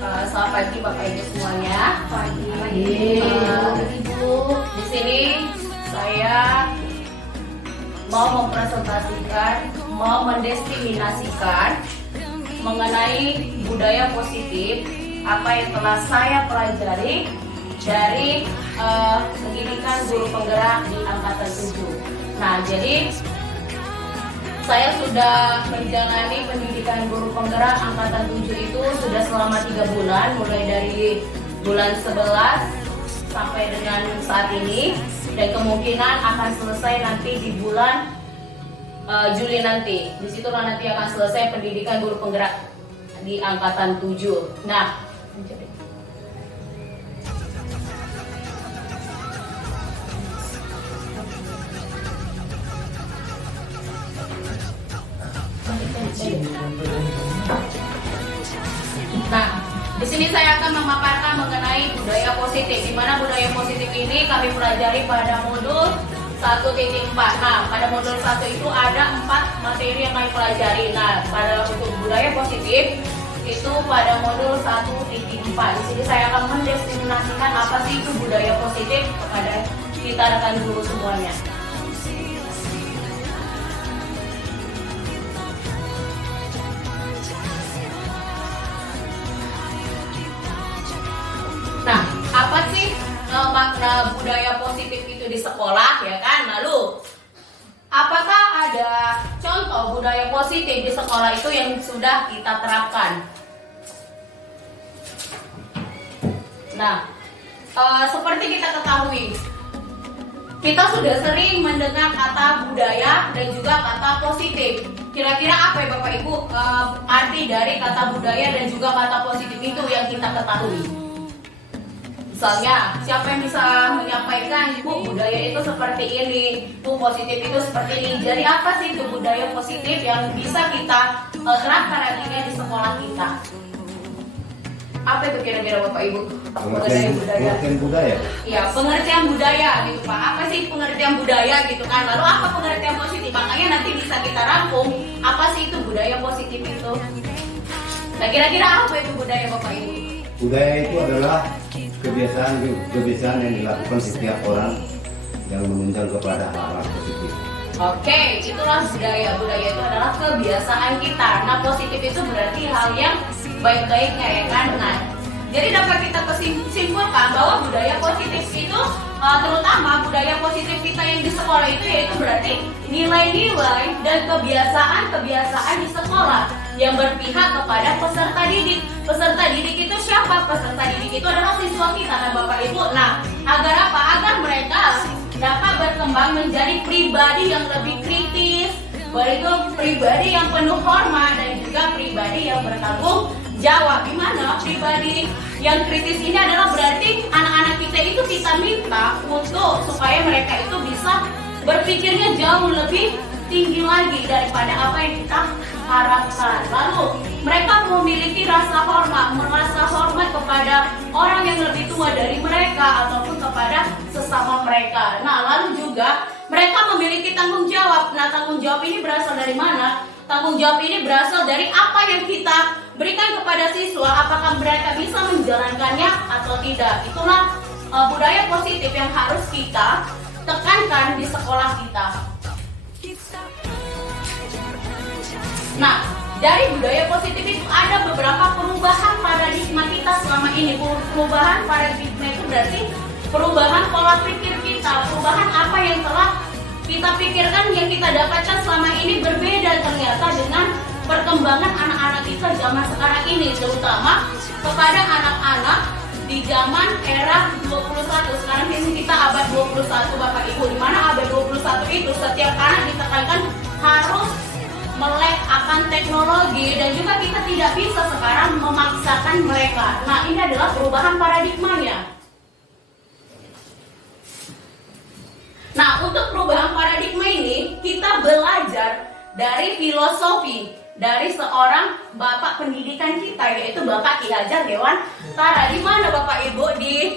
Selamat pagi Bapak Ibu semuanya. Pagi. Ibu, di sini saya mau mempresentasikan, mau mendestinasikan mengenai budaya positif apa yang telah saya pelajari dari pendidikan guru penggerak di angkatan 7. Nah, jadi saya sudah menjalani pendidikan guru penggerak angkatan 7 itu sudah selama 3 bulan, mulai dari bulan 11 sampai dengan saat ini, dan kemungkinan akan selesai nanti di bulan Juli nanti. Disitulah nanti akan selesai pendidikan guru penggerak di angkatan 7. Nah, di sini saya akan memaparkan mengenai budaya positif, di mana budaya positif ini kami pelajari pada modul 1.4. Nah, pada modul 1 itu ada 4 materi yang kami pelajari. Nah, pada untuk budaya positif itu pada modul 1.4. Di sini saya akan mendestinasikan apa sih itu budaya positif kepada kita rekan guru semuanya. Nah, apa sih makna budaya positif itu di sekolah, ya kan? Lalu, apakah ada contoh budaya positif di sekolah itu yang sudah kita terapkan? Nah, seperti kita ketahui, kita sudah sering mendengar kata budaya dan juga kata positif. Kira-kira apa ya Bapak Ibu arti dari kata budaya dan juga kata positif itu yang kita ketahui? Misalnya, siapa yang bisa menyampaikan, Bu, budaya itu seperti ini, Bu, positif itu seperti ini. Jadi apa sih itu budaya positif yang bisa kita terapkan nantinya di sekolah kita? Apa itu kira-kira Bapak Ibu? Pengertian budaya. Iya, pengertian budaya gitu Pak. Apa sih pengertian budaya gitu kan? Lalu apa pengertian positif? Makanya nanti bisa kita rangkum apa sih itu budaya positif itu. Nah, kira-kira apa itu budaya Bapak Ibu? Budaya itu adalah kebiasaan yang dilakukan setiap orang yang menunjang kepada hal-hal positif. Oke, itulah budaya. Budaya itu adalah kebiasaan kita. Nah, positif itu berarti hal yang baik-baiknya, ya kan? Nah, jadi dapat kita simpulkan bahwa budaya positif itu terutama budaya positif kita yang di sekolah itu yaitu berarti nilai-nilai dan kebiasaan-kebiasaan di sekolah yang berpihak kepada peserta didik. Peserta didik itu siapa? Peserta didik itu adalah siswa kita, kan Bapak Ibu. Nah, agar apa? Agar mereka dapat berkembang menjadi pribadi yang lebih kritis, berikut pribadi yang penuh hormat dan juga pribadi yang bertanggung jawab. Di mana pribadi yang kritis ini adalah berarti anak-anak kita itu kita minta untuk supaya mereka itu bisa berpikirnya jauh lebih tinggi lagi daripada apa yang kita harapkan. Lalu mereka memiliki rasa hormat kepada orang yang lebih tua dari mereka ataupun kepada sesama mereka. Nah, lalu juga mereka memiliki tanggung jawab. Nah, tanggung jawab ini berasal dari mana? Tanggung jawab ini berasal dari apa yang kita berikan kepada siswa, apakah mereka bisa menjalankannya atau tidak. Itulah budaya positif yang harus kita tekankan di sekolah kita. Nah, dari budaya positif itu ada beberapa perubahan paradigma kita selama ini. Perubahan paradigma itu berarti perubahan pola pikir kita, perubahan apa yang telah kita pikirkan yang kita dapatkan selama ini berbeda ternyata dengan perkembangan anak-anak kita zaman sekarang ini, terutama kepada anak-anak di zaman era 21. Sekarang ini kita abad 21 Bapak Ibu, di mana abad 21 itu setiap anak ditekankan harus melek akan teknologi dan juga kita tidak bisa sekarang memaksakan mereka. Nah, ini adalah perubahan paradigmanya. Nah, untuk perubahan paradigma ini kita belajar dari filosofi dari seorang bapak pendidikan kita, yaitu Bapak Ki Hajar Dewantara. Di mana Bapak Ibu di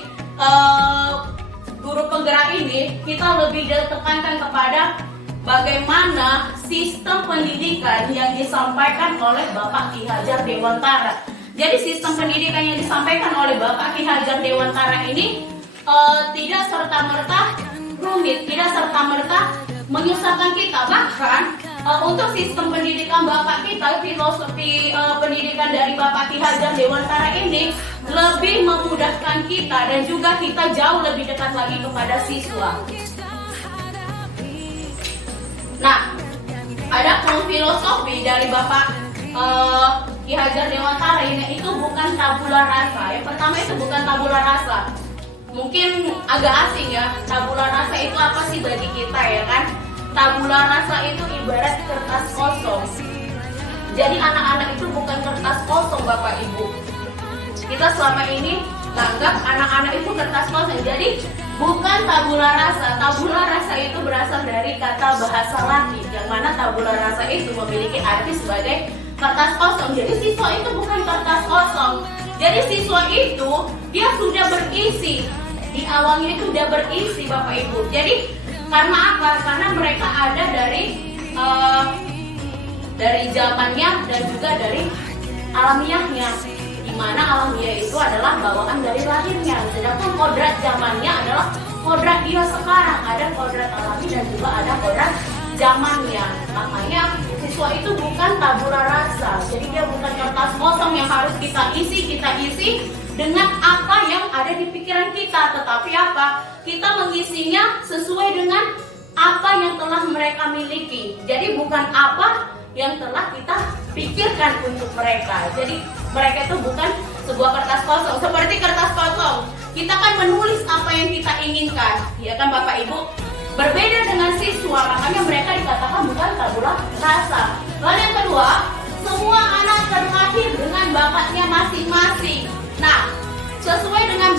guru penggerak ini kita lebih ditekankan kepada bagaimana sistem pendidikan yang disampaikan oleh Bapak Ki Hajar Dewantara. Jadi sistem pendidikan yang disampaikan oleh Bapak Ki Hajar Dewantara ini tidak serta-merta rumit, tidak serta-merta menyusahkan kita. Bahkan untuk sistem pendidikan Bapak kita, filosofi pendidikan dari Bapak Ki Hajar Dewantara ini lebih memudahkan kita dan juga kita jauh lebih dekat lagi kepada siswa. Nah, ada filosofi dari Bapak Ki Hajar Dewantara ini, itu bukan tabula rasa. Yang pertama itu bukan tabula rasa. Mungkin agak asing ya, tabula rasa itu apa sih bagi kita ya kan? Tabula rasa itu ibarat kertas kosong. Jadi anak-anak itu bukan kertas kosong Bapak Ibu. Kita selama ini anggap anak-anak itu kertas kosong. Jadi bukan tabula rasa. Tabula rasa itu berasal dari kata bahasa Latin, yang mana tabula rasa itu memiliki arti sebagai kertas kosong. Jadi siswa itu bukan kertas kosong. Jadi siswa itu dia sudah berisi. Di awalnya itu sudah berisi Bapak Ibu. Jadi karena apa? Karena mereka ada dari zamannya dan juga dari alamiahnya. Di mana alamiah itu adalah bawaan dari lahirnya. Sedangkan kodrat zamannya adalah kodrat dia sekarang. Ada kodrat alami dan juga ada kodrat zamannya. Makanya siswa itu bukan tabula rasa. Jadi dia bukan kertas kosong yang harus kita isi dengan apa yang ada di pikiran kita. Tetapi apa? Kita mengisinya sesuai dengan apa yang telah mereka miliki. Jadi bukan apa yang telah kita pikirkan untuk mereka. Jadi mereka itu bukan sebuah kertas kosong. Seperti kertas kosong, kita kan menulis apa yang kita inginkan, ya kan Bapak Ibu? Berbeda dengan siswa, makanya mereka dikatakan bukan tabula rasa. Lalu yang kedua, semua anak terlahir dengan bakatnya masing-masing. Nah, sesuai dengan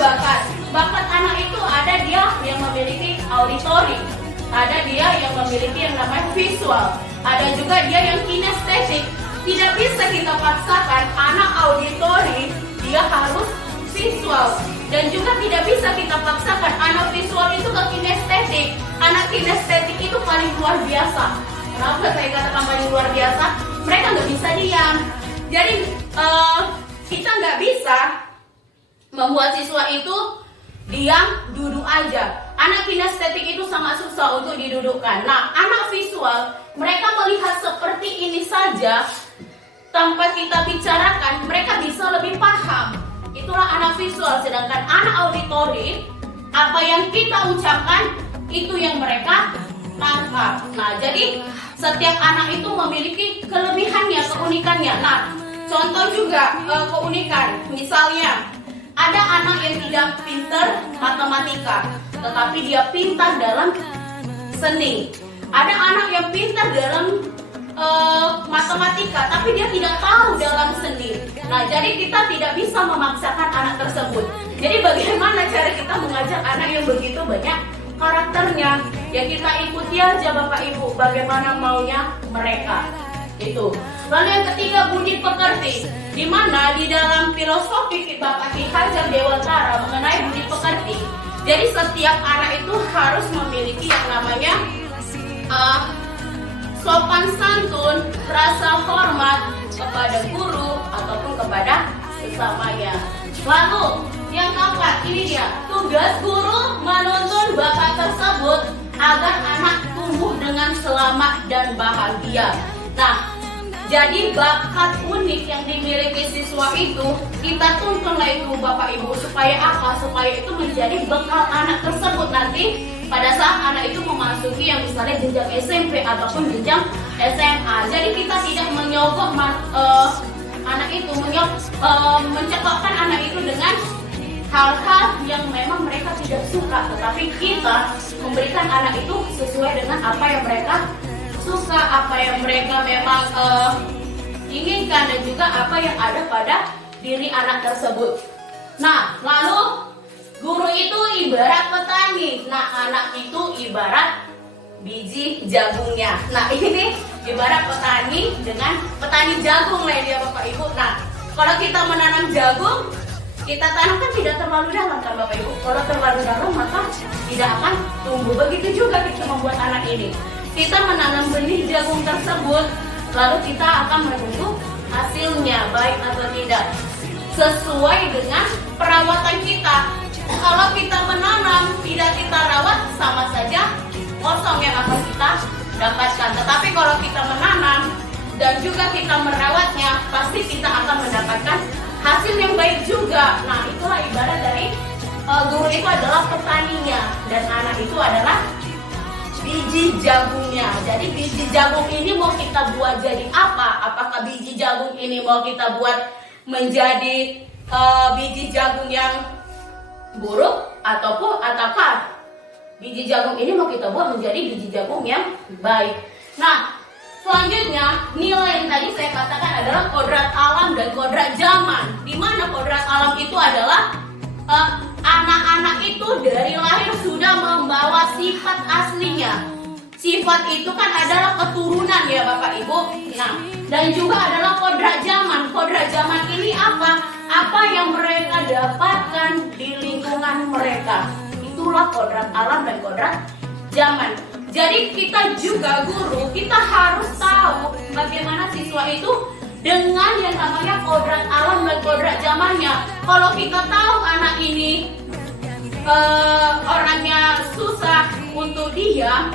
bakat anak itu ada dia yang memiliki auditori, ada dia yang memiliki yang namanya visual, ada juga dia yang kinestetik. Tidak bisa kita paksakan anak auditori dia harus visual, dan juga tidak bisa kita paksakan anak visual itu ke kinestetik. Anak kinestetik itu paling luar biasa. Kenapa saya katakan paling luar biasa? Mereka nggak bisa diam. Jadi kita nggak bisa membuat siswa itu diam, duduk aja. Anak kinestetik itu sangat susah untuk didudukkan. Nah, anak visual, mereka melihat seperti ini saja, tanpa kita bicarakan, mereka bisa lebih paham. Itulah anak visual. Sedangkan anak auditori, apa yang kita ucapkan, itu yang mereka tangkap. Nah, jadi setiap anak itu memiliki kelebihannya, keunikannya. Nah, contoh juga keunikan. Misalnya, ada anak yang tidak pintar matematika, tetapi dia pintar dalam seni. Ada anak yang pintar dalam matematika, tapi dia tidak tahu dalam seni. Nah, jadi kita tidak bisa memaksakan anak tersebut. Jadi bagaimana cara kita mengajak anak yang begitu banyak karakternya? Ya kita ikuti aja Bapak Ibu, bagaimana maunya mereka. Itu. Lalu yang ketiga, budi pekerti. Di mana di dalam filosofi Bapak Ki Hajar Dewantara mengenai budi pekerti. Jadi setiap anak itu harus memiliki yang namanya sopan santun, rasa hormat kepada guru ataupun kepada sesamanya. Lalu yang keempat, ini dia, tugas guru menuntun bakat tersebut agar anak tumbuh dengan selamat dan bahagia. Nah, jadi bakat unik yang dimiliki siswa itu kita tuntunlah itu Bapak Ibu, supaya apa? Supaya itu menjadi bekal anak tersebut nanti pada saat anak itu memasuki yang misalnya jenjang SMP ataupun jenjang SMA. Jadi kita tidak menyogok anak itu, mencekokkan anak itu dengan hal-hal yang memang mereka tidak suka, tetapi kita memberikan anak itu sesuai dengan apa yang mereka suka, apa yang mereka memang inginkan, dan juga apa yang ada pada diri anak tersebut. Nah, lalu guru itu ibarat petani. Nah, anak itu ibarat biji jagungnya. Nah, ini ibarat petani dengan petani jagung lah dia Bapak Ibu. Nah, kalau kita menanam jagung, kita tanam kan tidak terlalu dalam kan Bapak Ibu. Kalau terlalu dalam maka tidak akan tumbuh. Begitu juga kita membuat anak ini. Kita menanam benih jagung tersebut, lalu kita akan menunggu hasilnya baik atau tidak. sesuai dengan perawatan kita. Kalau kita menanam tidak kita rawat, sama saja kosong yang akan kita dapatkan. Tetapi kalau kita menanam dan juga kita merawatnya, pasti kita akan mendapatkan hasil yang baik juga. Nah, itulah ibarat dari guru itu adalah petaninya dan anak itu adalah biji jagungnya. Jadi biji jagung ini mau kita buat jadi apa? Apakah biji jagung ini mau kita buat menjadi biji jagung yang buruk ataukah biji jagung ini mau kita buat menjadi biji jagung yang baik? Nah, selanjutnya, nilai yang tadi saya katakan adalah kodrat alam dan kodrat zaman. Di mana kodrat alam itu adalah anak-anak itu dari lahir sudah membawa sifat aslinya. Sifat itu kan adalah keturunan ya Bapak Ibu. Nah, dan juga adalah kodrat zaman. Kodrat zaman ini apa? Apa yang mereka dapatkan di lingkungan mereka. Itulah kodrat alam dan kodrat zaman. Jadi kita juga guru, kita harus tahu bagaimana siswa itu dengan yang namanya kodrat alam dan kodrat zamannya. Kalau kita tahu anak ini orangnya susah untuk diam,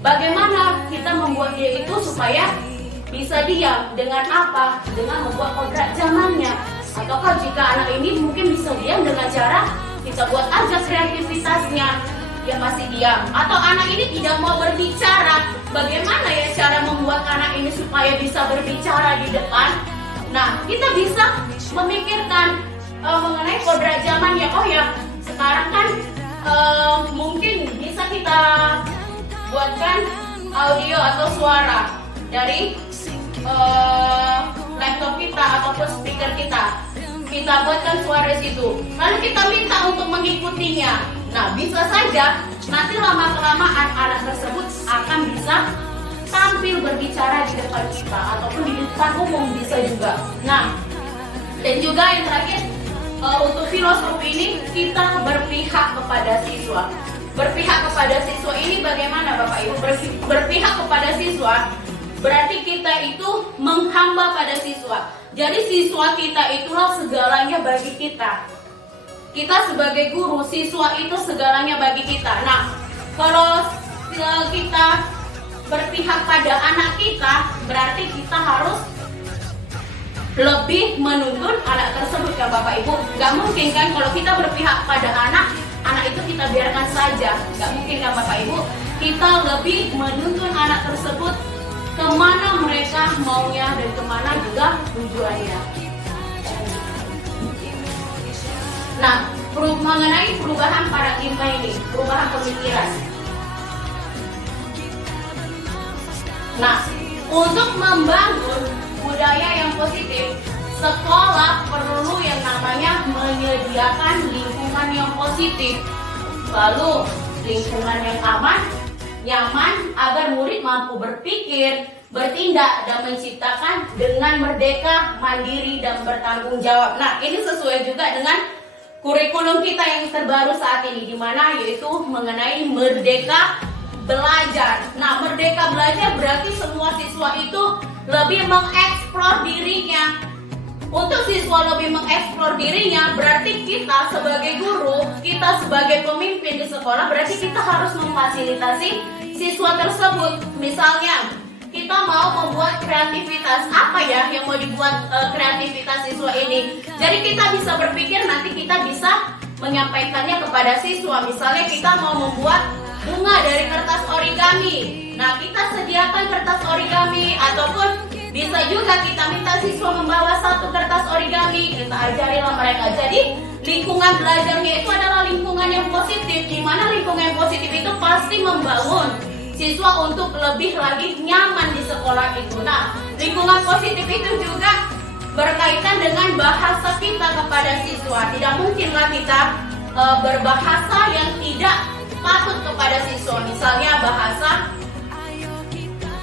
bagaimana kita membuat dia itu supaya bisa diam? Dengan apa? Dengan membuat kodrat zamannya. Ataukah jika anak ini mungkin bisa diam dengan cara kita buat aja kreativitasnya, dia masih diam. Atau anak ini tidak mau berbicara, bagaimana ya cara membuat anak ini supaya bisa berbicara di depan? Nah, kita bisa memikirkan mengenai kodrat zamannya. Oh ya, sekarang kan mungkin bisa kita buatkan audio atau suara dari laptop kita ataupun speaker kita. Kita buatkan suara di situ. Lalu kita minta untuk mengikutinya. Nah, bisa saja nanti lama-kelamaan anak tersebut akan bisa tampil berbicara di depan kita ataupun di depan umum bisa juga. Nah, dan juga yang terakhir untuk filosofi ini kita berpihak kepada siswa. Berpihak kepada siswa ini bagaimana Bapak Ibu? Berpihak kepada siswa berarti kita itu menghamba pada siswa. Jadi siswa kita itulah segalanya bagi kita. Kita sebagai guru, siswa itu segalanya bagi kita. Nah, kalau kita berpihak pada anak kita, berarti kita harus lebih menuntun anak tersebut kan Bapak Ibu. Gak mungkin kan kalau kita berpihak pada anak itu kita biarkan saja. Gak mungkin kan Bapak Ibu. Kita lebih menuntun anak tersebut kemana mereka maunya dan kemana juga tujuannya. Nah, mengenai perubahan paradigma ini, perubahan pemikiran. Nah, untuk membangun budaya yang positif, sekolah perlu yang namanya menyediakan lingkungan yang positif. Lalu, lingkungan yang aman, nyaman, agar murid mampu berpikir, bertindak, dan menciptakan dengan merdeka, mandiri, dan bertanggung jawab. Nah, ini sesuai juga dengan kurikulum kita yang terbaru saat ini, di mana yaitu mengenai merdeka belajar. Nah, merdeka belajar berarti semua siswa itu lebih mengeksplor dirinya. Untuk siswa lebih mengeksplor dirinya, berarti kita sebagai guru, kita sebagai pemimpin di sekolah, berarti kita harus memfasilitasi siswa tersebut. Misalnya, kita mau membuat kreativitas, apa ya yang mau dibuat kreativitas siswa ini. Jadi kita bisa berpikir, nanti kita bisa menyampaikannya kepada siswa. Misalnya kita mau membuat bunga dari kertas origami. Nah, kita sediakan kertas origami, ataupun bisa juga kita minta siswa membawa satu kertas origami, kita ajarilah mereka. Jadi lingkungan belajarnya itu adalah lingkungan yang positif, di mana lingkungan yang positif itu pasti membangun siswa untuk lebih lagi nyaman di sekolah itu. Nah, lingkungan positif itu juga berkaitan dengan bahasa kita kepada siswa. Tidak mungkinlah kita berbahasa yang tidak patut kepada siswa. Misalnya bahasa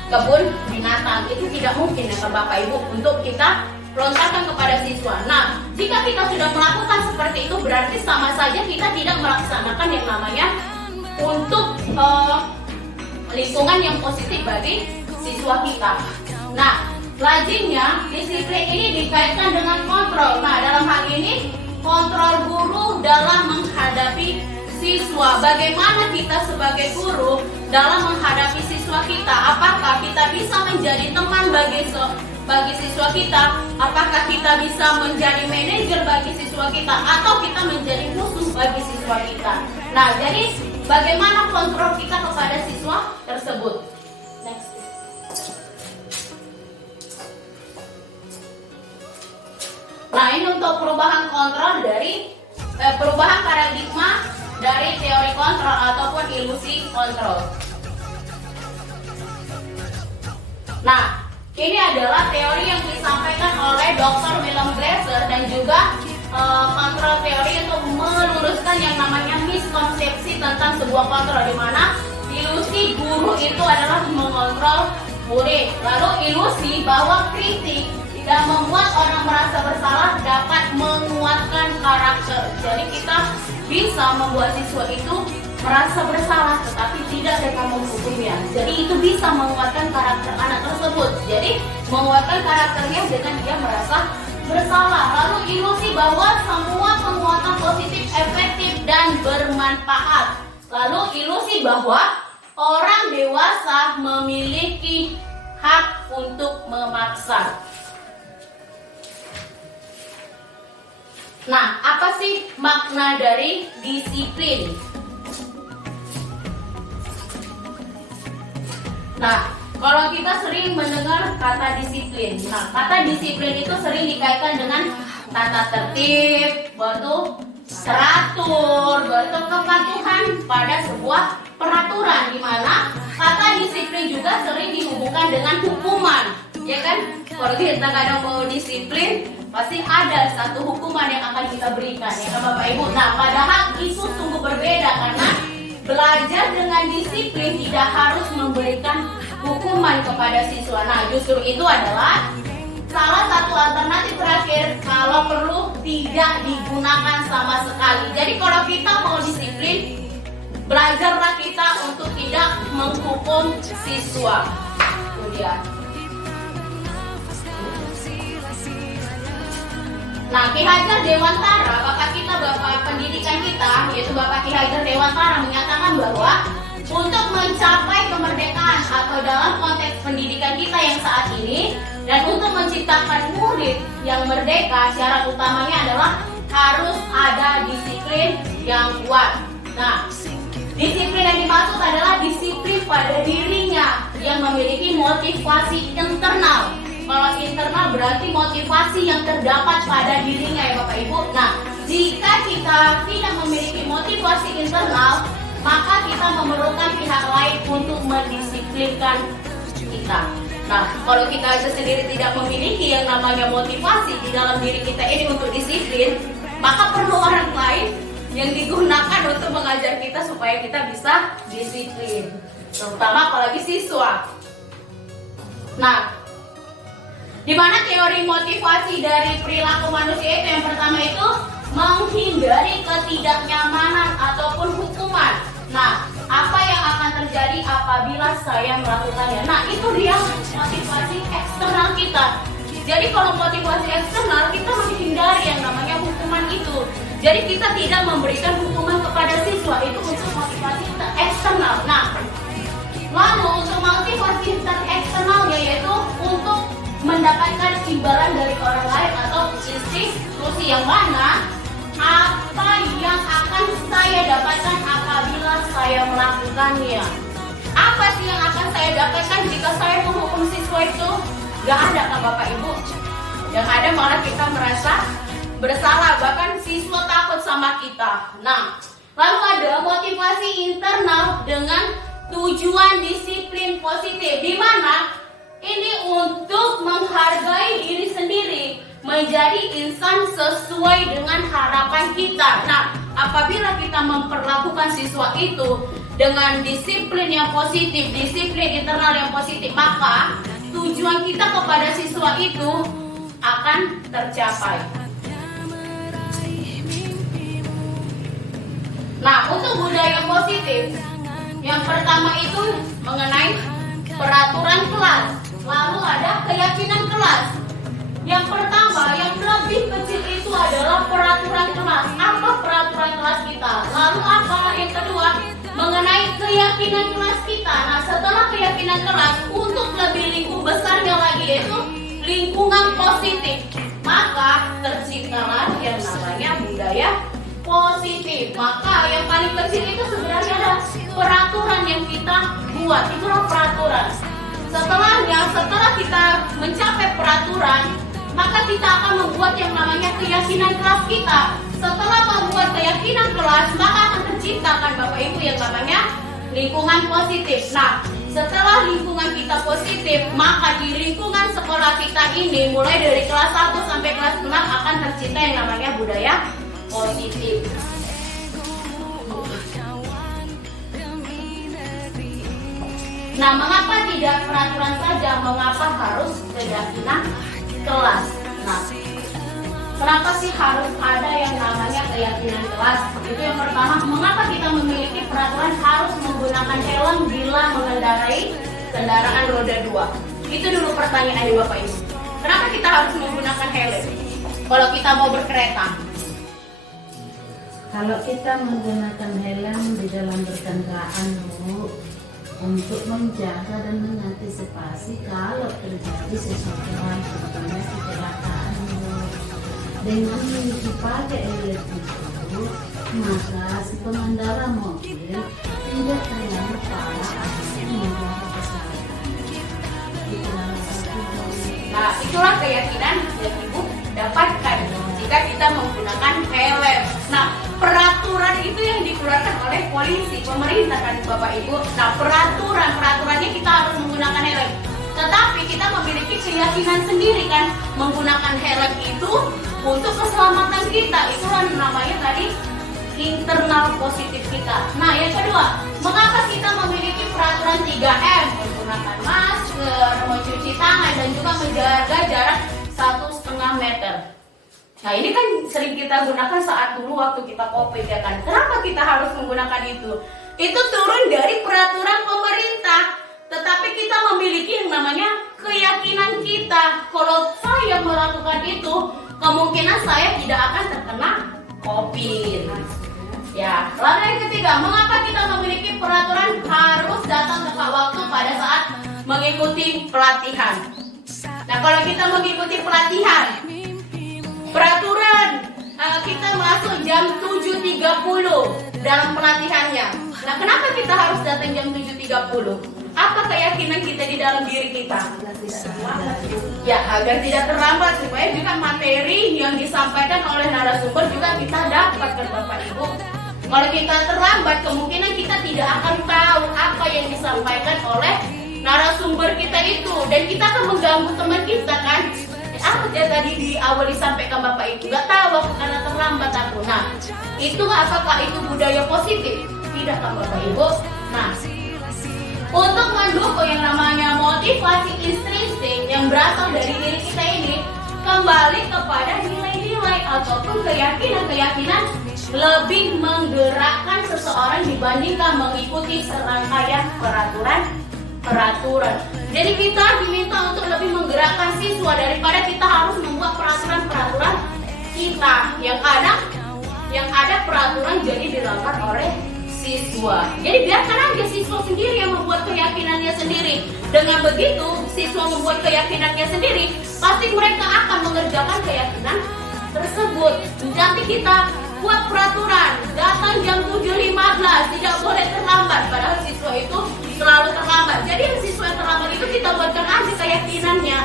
kebun binatang, itu tidak mungkin ya Bapak Ibu untuk kita lontarkan kepada siswa. Nah, jika kita sudah melakukan seperti itu, berarti sama saja kita tidak melaksanakan yang namanya untuk lingkungan yang positif bagi siswa kita. Nah, lazimnya umumnya disiplin ini dikaitkan dengan kontrol. Nah, dalam hal ini kontrol guru dalam menghadapi siswa. Bagaimana kita sebagai guru dalam menghadapi siswa kita? Apakah kita bisa menjadi teman bagi siswa kita? Apakah kita bisa menjadi manajer bagi siswa kita? Atau kita menjadi musuh bagi siswa kita? Nah, jadi bagaimana kontrol kita kepada siswa tersebut? Next. Nah, ini untuk perubahan kontrol dari perubahan paradigma dari teori kontrol ataupun ilusi kontrol. Nah, ini adalah teori yang disampaikan oleh Dr. Willem Glasser dan juga kontrol teori untuk meluruskan yang namanya miskonsepsi tentang sebuah kontrol, di mana ilusi guru itu adalah mengontrol murid. Lalu ilusi bahwa kritik dan membuat orang merasa bersalah dapat menguatkan karakter. Jadi kita bisa membuat siswa itu merasa bersalah tetapi tidak dengan menghukumnya. Jadi itu bisa menguatkan karakter anak tersebut. Jadi menguatkan karakternya dengan dia merasa bersalah. Lalu ilusi bahwa semua penguatan positif efektif dan bermanfaat. Lalu ilusi bahwa orang dewasa memiliki hak untuk memaksa. Nah, apa sih makna dari disiplin? Nah, kalau kita sering mendengar kata disiplin. Nah, kata disiplin itu sering dikaitkan dengan tata tertib, teratur, kepatuhan pada sebuah peraturan, di mana kata disiplin juga sering dihubungkan dengan hukuman. Ya kan? Kalau kita kadang mau disiplin, pasti ada satu hukuman yang akan kita berikan, ya kan Bapak Ibu. Nah, padahal itu sungguh berbeda, karena belajar dengan disiplin tidak harus memberikan hukuman kepada siswa. Nah, justru itu adalah salah satu alternatif terakhir kalau perlu tidak digunakan sama sekali. Jadi kalau kita mau disiplin, belajarlah kita untuk tidak menghukum siswa. Itu dia. Nah, Ki Hajar Dewantara, bapak pendidikan kita, yaitu Bapak Ki Hajar Dewantara, menyatakan bahwa untuk mencapai kemerdekaan atau dalam konteks pendidikan kita yang saat ini, dan untuk menciptakan murid yang merdeka, syarat utamanya adalah harus ada disiplin yang kuat. Nah, disiplin yang dimaksud adalah disiplin pada dirinya yang memiliki motivasi internal. Kalau internal berarti motivasi yang terdapat pada dirinya, ya Bapak Ibu. Nah, jika kita tidak memiliki motivasi internal, maka kita memerlukan pihak lain untuk mendisiplinkan kita. Nah, kalau kita aja sendiri tidak memiliki yang namanya motivasi di dalam diri kita ini untuk disiplin, maka perlu orang lain yang digunakan untuk mengajar kita supaya kita bisa disiplin. Terutama apalagi siswa. Nah, di mana teori motivasi dari perilaku manusia itu yang pertama itu menghindari ketidaknyamanan ataupun hukuman. Nah, apa yang akan terjadi apabila saya melakukannya? Nah, itu dia motivasi eksternal kita. Jadi kalau motivasi eksternal, kita menghindari yang namanya hukuman itu. Jadi kita tidak memberikan hukuman kepada siswa, itu untuk motivasi eksternal. Nah, lalu untuk motivasi eksternalnya yaitu untuk mendapatkan imbalan dari orang lain atau institusi yang mana apa yang akan saya dapatkan apabila saya melakukannya. Apa sih yang akan saya dapatkan jika saya menghukum siswa itu? Gak ada kan Bapak Ibu. Yang ada malah kita merasa bersalah, bahkan siswa takut sama kita. Nah, lalu ada motivasi internal dengan tujuan disiplin positif, di mana ini untuk menghargai diri sendiri, menjadi insan sesuai dengan harapan kita. Nah, apabila kita memperlakukan siswa itu dengan disiplin yang positif, disiplin internal yang positif, maka tujuan kita kepada siswa itu akan tercapai. Nah, untuk budaya positif, yang pertama itu mengenai peraturan kelas. Lalu ada keyakinan kelas. Yang pertama, yang lebih kecil itu adalah peraturan kelas. Apa peraturan kelas kita? Lalu apa? Yang kedua, mengenai keyakinan kelas kita. Nah, setelah keyakinan kelas, untuk lebih lingkup besarnya lagi yaitu lingkungan positif, maka terciptalah yang namanya budaya positif. Maka yang paling kecil itu sebenarnya adalah peraturan yang kita buat. Itulah peraturan. Setelah kita mencapai peraturan, maka kita akan membuat yang namanya keyakinan kelas kita. Setelah membuat keyakinan kelas, maka akan terciptakan Bapak Ibu yang namanya lingkungan positif. Nah, setelah lingkungan kita positif, maka di lingkungan sekolah kita ini mulai dari kelas 1 sampai kelas 6 akan tercipta yang namanya budaya positif. Nah, mengapa tidak peraturan saja? Mengapa harus keyakinan kelas? Nah, kenapa sih harus ada yang namanya keyakinan kelas? Itu yang pertama. Mengapa kita memiliki peraturan harus menggunakan helm bila mengendarai kendaraan roda 2? Itu dulu pertanyaannya Bapak Ibu. Kenapa kita harus menggunakan helm kalau kita mau berkereta? Kalau kita menggunakan helm di dalam berkendaraan, Bu, untuk menjaga dan mengantisipasi kalau terjadi sesuatu hal terutama kecelakaan, Bu. Dengan dipakai helm itu, maka si pengendara mobil tidak terlalu parah akibat mengalami kesalahan. Nah, itulah keyakinan yang Ibu dapatkan jika kita menggunakan helm. Nah, peraturan itu yang dikeluarkan oleh polisi, pemerintah kan Bapak Ibu. Nah, peraturannya kita harus menggunakan helm. Tetapi kita memiliki keyakinan sendiri kan, menggunakan helm itu untuk keselamatan kita. Itulah namanya tadi internal positif kita. Nah, yang kedua, mengapa kita memiliki peraturan 3M? Menggunakan masker, mencuci tangan, dan juga menjaga jarak 1,5 meter. Nah, ini kan sering kita gunakan saat dulu waktu kita COVID ya kan. Kenapa kita harus menggunakan itu? Itu turun dari peraturan pemerintah. Tetapi kita memiliki yang namanya keyakinan kita. Kalau saya melakukan itu, kemungkinan saya tidak akan terkena COVID. Ya, lalu yang ketiga, mengapa kita memiliki peraturan harus datang tepat waktu pada saat mengikuti pelatihan? Nah, kalau kita mengikuti pelatihan, peraturan kita masuk jam 7.30 dalam pelatihannya. Nah, kenapa kita harus datang jam 7.30? Apa keyakinan kita di dalam diri kita? Ya, agar tidak terlambat, supaya juga materi yang disampaikan oleh narasumber juga kita dapatkan Bapak Ibu. Kalau kita terlambat, kemungkinan kita tidak akan tahu apa yang disampaikan oleh narasumber kita itu, dan kita akan mengganggu teman kita kan. Apa yang tadi di awal disampaikan Bapak Ibu? Gak tahu aku karena terlambat aku. Nah, itu apakah itu budaya positif? Tidak kan Bapak Ibu? Nah, untuk mendukung yang namanya motivasi intrinsik yang berasal dari diri kita ini, kembali kepada nilai-nilai ataupun keyakinan-keyakinan lebih menggerakkan seseorang dibandingkan mengikuti serangkaian peraturan. Jadi kita diminta untuk lebih menggerakkan siswa daripada kita harus membuat peraturan-peraturan kita yang ada peraturan jadi dilanggar oleh siswa. Jadi biarkan aja siswa sendiri yang membuat keyakinannya sendiri. Dengan begitu siswa membuat keyakinannya sendiri, pasti mereka akan mengerjakan keyakinan tersebut. Nanti kita buat peraturan datang jam 7.15, tidak boleh terlambat, padahal siswa itu selalu terlambat. Jadi yang siswa yang terlambat itu kita buatkan aja keyakinannya.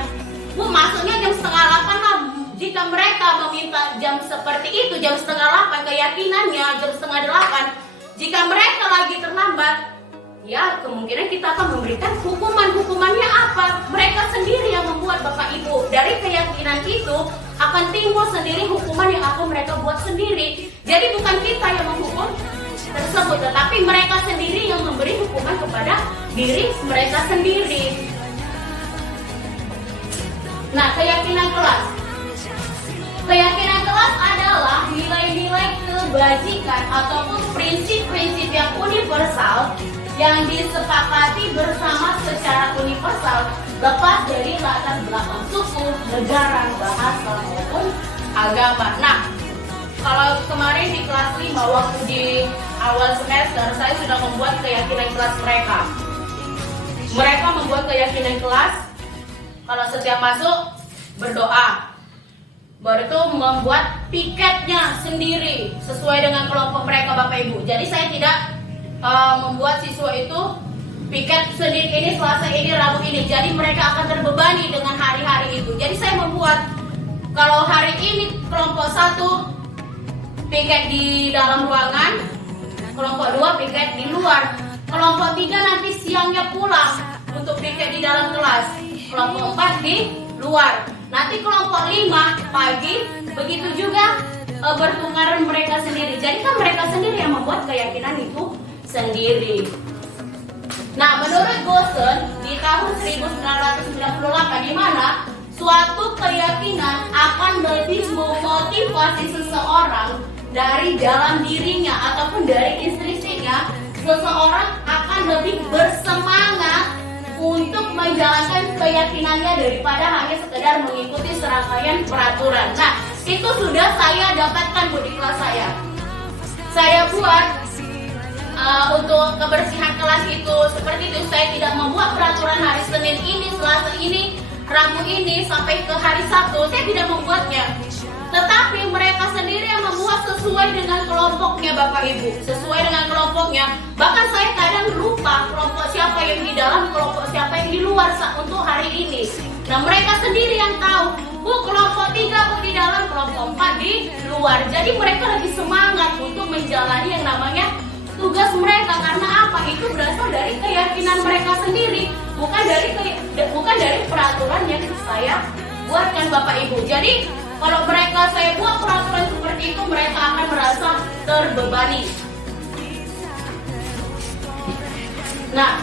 Bu, masuknya jam 7.30 lah. Jika mereka meminta jam seperti itu, jam 7.30 keyakinannya jam 7.30. Jika mereka lagi terlambat, ya kemungkinan kita akan memberikan hukumannya apa? Mereka sendiri yang membuat Bapak Ibu. Dari keyakinan itu akan timbul sendiri hukuman yang akan mereka buat sendiri. Jadi bukan kita yang menghukum tersebut, tetapi mereka sendiri yang memberi hukuman kepada diri mereka sendiri. Nah, keyakinan kelas. Keyakinan kelas adalah nilai-nilai kebajikan ataupun prinsip-prinsip yang universal yang disepakati bersama secara universal, lepas dari latar belakang suku, pelajaran bahasa maupun agama. Nah, kalau kemarin di kelas 5 waktu di awal semester saya sudah membuat keyakinan kelas mereka. Mereka membuat keyakinan kelas kalau setiap masuk berdoa. Baru itu membuat piketnya sendiri sesuai dengan kelompok mereka Bapak Ibu. Jadi saya tidak membuat siswa itu piket Senin ini, Selasa ini, Rabu ini. Jadi mereka akan terbebani dengan hari-hari itu. Jadi saya membuat kalau hari ini kelompok 1 piket di dalam ruangan, kelompok 2 piket di luar, kelompok 3 nanti siangnya pulang untuk piket di dalam kelas, kelompok 4 di luar, nanti kelompok 5 pagi, begitu juga bertukaran mereka sendiri. Jadi kan mereka sendiri yang membuat keyakinan itu sendiri. Nah, menurut Gosen di tahun 1998, di mana suatu keyakinan akan lebih memotivasi seseorang dari dalam dirinya ataupun dari instruksinya, seseorang akan lebih bersemangat untuk menjalankan keyakinannya daripada hanya sekedar mengikuti serangkaian peraturan. Nah, itu sudah saya dapatkan di kelas saya. Saya buat untuk kebersihan kelas itu seperti itu. Saya tidak membuat peraturan hari Senin ini, Selasa ini, Rabu ini sampai ke hari Sabtu. Saya tidak membuatnya. Tetapi mereka sendiri yang membuat sesuai dengan kelompoknya Bapak Ibu, sesuai dengan kelompoknya. Bahkan saya kadang lupa kelompok siapa yang di dalam, kelompok siapa yang di luar untuk hari ini. Nah, mereka sendiri yang tahu. Bu, kelompok 3 Bu di dalam, kelompok 4 di luar. Jadi mereka lebih semangat untuk menjalani yang namanya tugas mereka. Karena apa? Itu berasal dari keyakinan mereka sendiri, bukan dari peraturan yang saya buatkan Bapak Ibu. Jadi kalau mereka saya buat peraturan seperti itu, mereka akan merasa terbebani. Nah,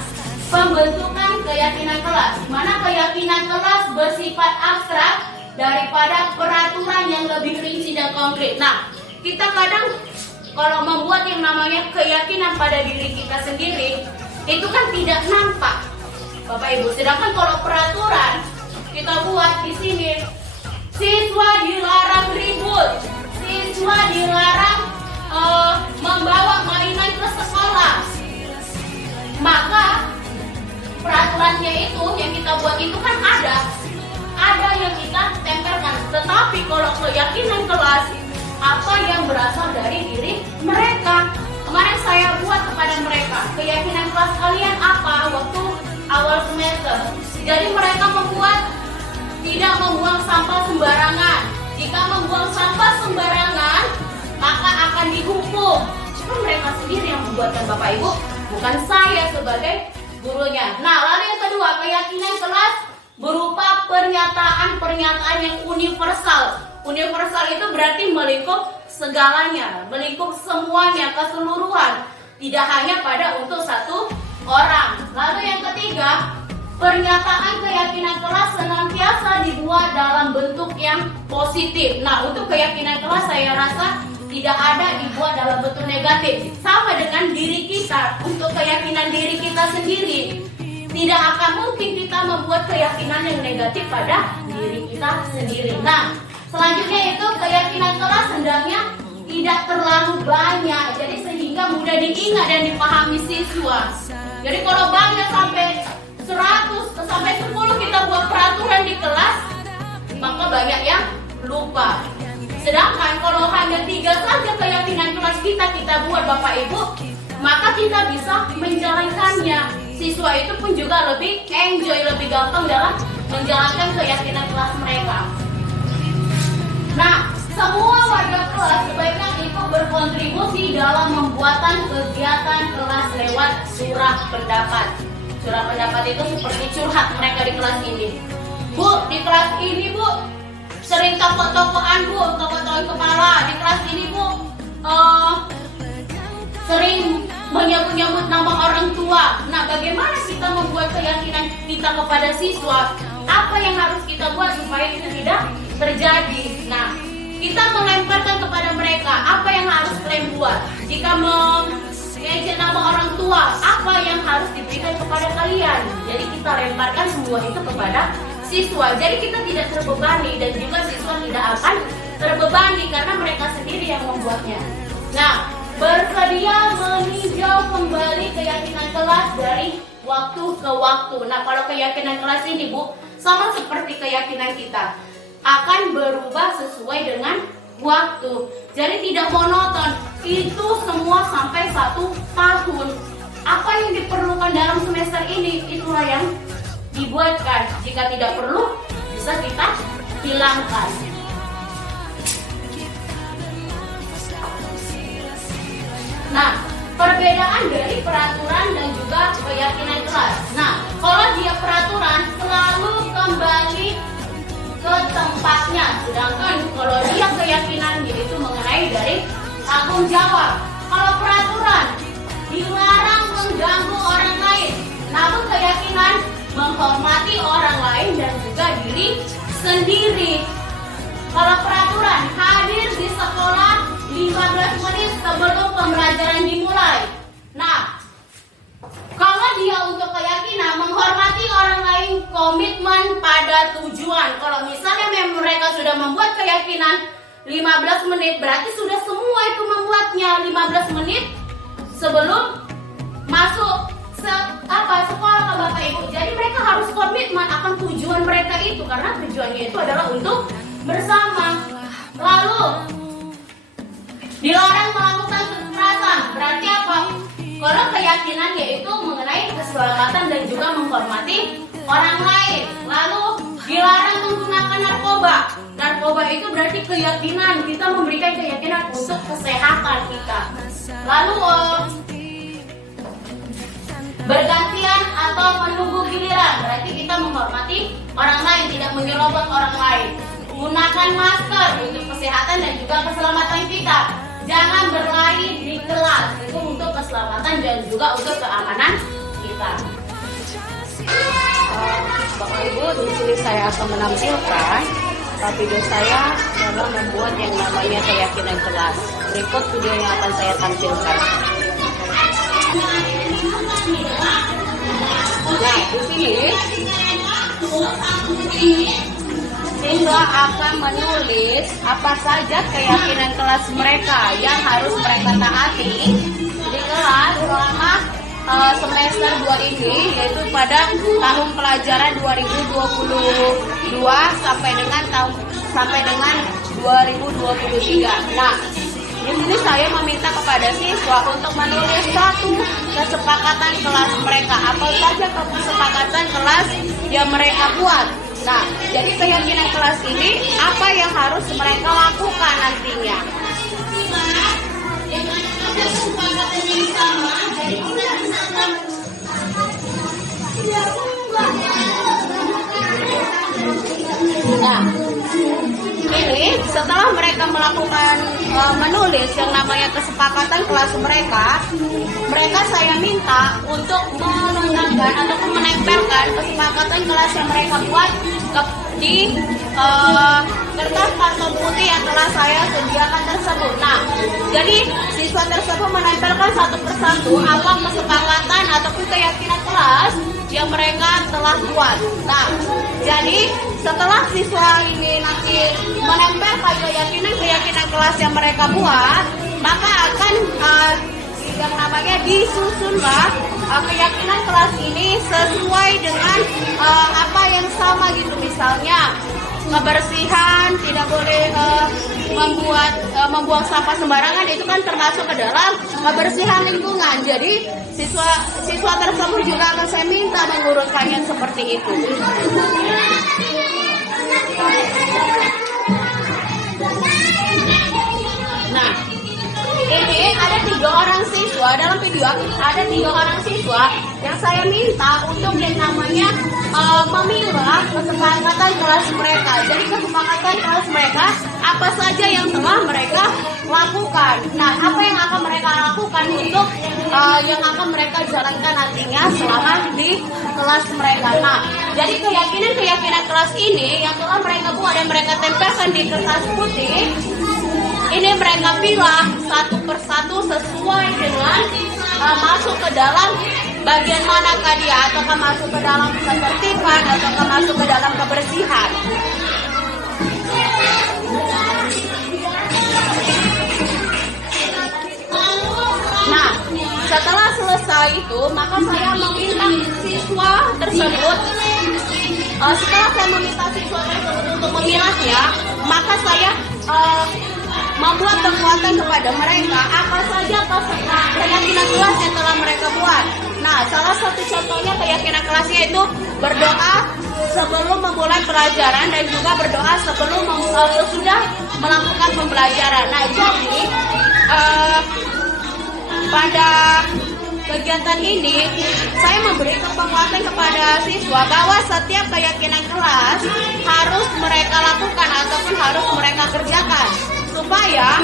pembentukan keyakinan kelas, di mana keyakinan kelas bersifat abstrak daripada peraturan yang lebih rinci dan konkret. Nah, kita kadang kalau membuat yang namanya keyakinan pada diri kita sendiri, itu kan tidak nampak Bapak Ibu. Sedangkan kalau peraturan kita buat di sini, siswa dilarang ribut, siswa dilarang membawa mainan ke sekolah. Maka peraturannya itu yang kita buat itu kan ada yang kita tempelkan. Tetapi kalau keyakinan kelas, apa yang berasal dari diri mereka. Kemarin saya buat kepada mereka, keyakinan kelas kalian apa waktu awal semester. Jadi mereka membuat tidak membuang sampah sembarangan. Jika membuang sampah sembarangan, maka akan dihukum. Itu mereka sendiri yang membuatkan Bapak Ibu, bukan saya sebagai gurunya. Nah, lalu yang kedua, keyakinan kelas berupa pernyataan-pernyataan yang universal. Universal itu berarti melingkup segalanya, melingkup semuanya, keseluruhan, tidak hanya pada untuk satu orang. Lalu yang ketiga, pernyataan keyakinan kelas senantiasa dibuat dalam bentuk yang positif. Nah, untuk keyakinan kelas saya rasa tidak ada dibuat dalam bentuk negatif. Sama dengan diri kita, untuk keyakinan diri kita sendiri, tidak akan mungkin kita membuat keyakinan yang negatif pada diri kita sendiri. Nah, selanjutnya itu keyakinan kelas hendaknya tidak terlalu banyak, jadi sehingga mudah diingat dan dipahami siswa. Jadi kalau banyak sampai 100 sampai 10 kita buat peraturan di kelas, maka banyak yang lupa. Sedangkan kalau hanya 3 saja keyakinan kelas kita buat Bapak Ibu, maka kita bisa menjalankannya. Siswa itu pun juga lebih enjoy, lebih gampang dalam menjalankan keyakinan kelas mereka. Nah, semua warga kelas sebaiknya ikut berkontribusi dalam membuatan kegiatan kelas lewat surah pendapat. Surah pendapat itu seperti curhat mereka di kelas ini. Bu, di kelas ini Bu, sering tokok-tokokan Bu, tokok-tokokan kepala. Di kelas ini Bu, sering menyebut-nyebut nama orang tua. Nah, bagaimana kita membuat keyakinan kita kepada siswa? Apa yang harus kita buat supaya itu tidak terjadi? Nah, kita melemparkan kepada mereka apa yang harus kalian buat. Jika mengejek nama orang tua, apa yang harus diberikan kepada kalian. Jadi kita lemparkan semua itu kepada siswa. Jadi kita tidak terbebani. dan juga siswa tidak akan terbebani karena mereka sendiri yang membuatnya. Nah, bersedia meninjau kembali keyakinan kelas dari waktu ke waktu. Nah, kalau keyakinan kelas ini, Bu, sama seperti keyakinan kita, akan berubah sesuai dengan waktu. Jadi tidak monoton. Itu semua sampai 1 tahun. Apa yang diperlukan dalam semester ini, itulah yang dibuatkan. Jika tidak perlu, bisa kita hilangkan. Nah, perbedaan dari peraturan dan juga keyakinan kelas. Nah, kalau dia peraturan selalu kembali ke tempatnya, sedangkan kalau dia keyakinan yaitu mengenai dari tanggung jawab. Kalau peraturan dilarang mengganggu orang lain, namun keyakinan menghormati orang lain dan juga diri sendiri. Kalau peraturan hadir di sekolah 15 menit sebelum pembelajaran dimulai. Nah, kalau dia untuk keyakinan menghormati orang lain, komitmen pada tujuan. Kalau misalnya mereka sudah membuat keyakinan 15 menit, berarti sudah semua itu membuatnya 15 menit sebelum masuk sekolah ke Bapak Ibu. Jadi mereka harus komitmen akan tujuan mereka itu, karena tujuannya itu adalah untuk bersama. Lalu dilarang melakukan kekerasan. Berarti apa? Kalau keyakinan yaitu mengenai keselamatan dan juga menghormati orang lain. Lalu dilarang menggunakan narkoba. Narkoba itu berarti keyakinan, kita memberikan keyakinan untuk kesehatan kita. Lalu bergantian atau menunggu giliran, berarti kita menghormati orang lain, tidak menyerobot orang lain. Gunakan masker untuk kesehatan dan juga keselamatan kita. Jangan berlari di kelas, itu untuk keselamatan dan juga untuk keamanan kita. Bapak Ibu, di sini saya akan menampilkan video saya dalam membuat yang namanya keyakinan kelas. Berikut video yang akan saya tampilkan. Nah, di sini siswa akan menulis apa saja keyakinan kelas mereka yang harus mereka taati di kelas selama semester 2 ini, yaitu pada tahun pelajaran 2022 sampai dengan 2023. Nah, di sini saya meminta kepada siswa untuk menulis satu kesepakatan kelas mereka. Apa saja kesepakatan kelas yang mereka buat. Nah, jadi keyakinan kelas ini apa yang harus mereka lakukan nantinya. Nah, ini setelah mereka melakukan menulis yang namanya kesepakatan kelas mereka saya minta untuk menandakan ataupun menempelkan kesepakatan kelas yang mereka buat di kertas karton putih yang telah saya sediakan tersebut. Nah, jadi siswa tersebut menempelkan satu persatu apa kesepakatan ataupun keyakinan kelas yang mereka telah buat. Nah, jadi setelah siswa ini nanti menempelkan keyakinan kelas yang mereka buat, maka akan yang namanya disusunlah keyakinan kelas ini sesuai dengan apa yang sama gitu. Misalnya kebersihan, tidak boleh membuang sampah sembarangan, itu kan termasuk ke dalam kebersihan lingkungan. Jadi siswa tersebut juga akan saya minta mengurutkannya seperti itu. Nah, ini ada 3 orang siswa dalam video, ada 3 orang siswa yang saya minta untuk yang namanya memilah kesepakatan kelas mereka. Jadi kesepakatan kelas mereka apa saja yang telah mereka lakukan. Nah, apa yang akan mereka lakukan untuk yang akan mereka jalankan nantinya selama di kelas mereka. Nah, jadi keyakinan kelas ini yang telah mereka buat dan mereka tempelkan di kertas putih, ini mereka pilih satu persatu sesuai dengan masuk ke dalam bagian manakah dia, ataukah masuk ke dalam ketertiban, ataukah masuk ke dalam kebersihan. setelah itu maka saya meminta siswa tersebut, setelah saya meminta siswa tersebut untuk memilahnya, maka saya membuat kekuatan kepada mereka apa saja keyakinan kelas yang telah mereka buat. Nah, salah satu contohnya keyakinan kelasnya itu berdoa sebelum memulai pelajaran dan juga berdoa sebelum sudah melakukan pembelajaran. Nah, jadi pada kegiatan ini saya memberi kekuatan kepada siswa bahwa setiap keyakinan kelas harus mereka lakukan ataupun harus mereka kerjakan supaya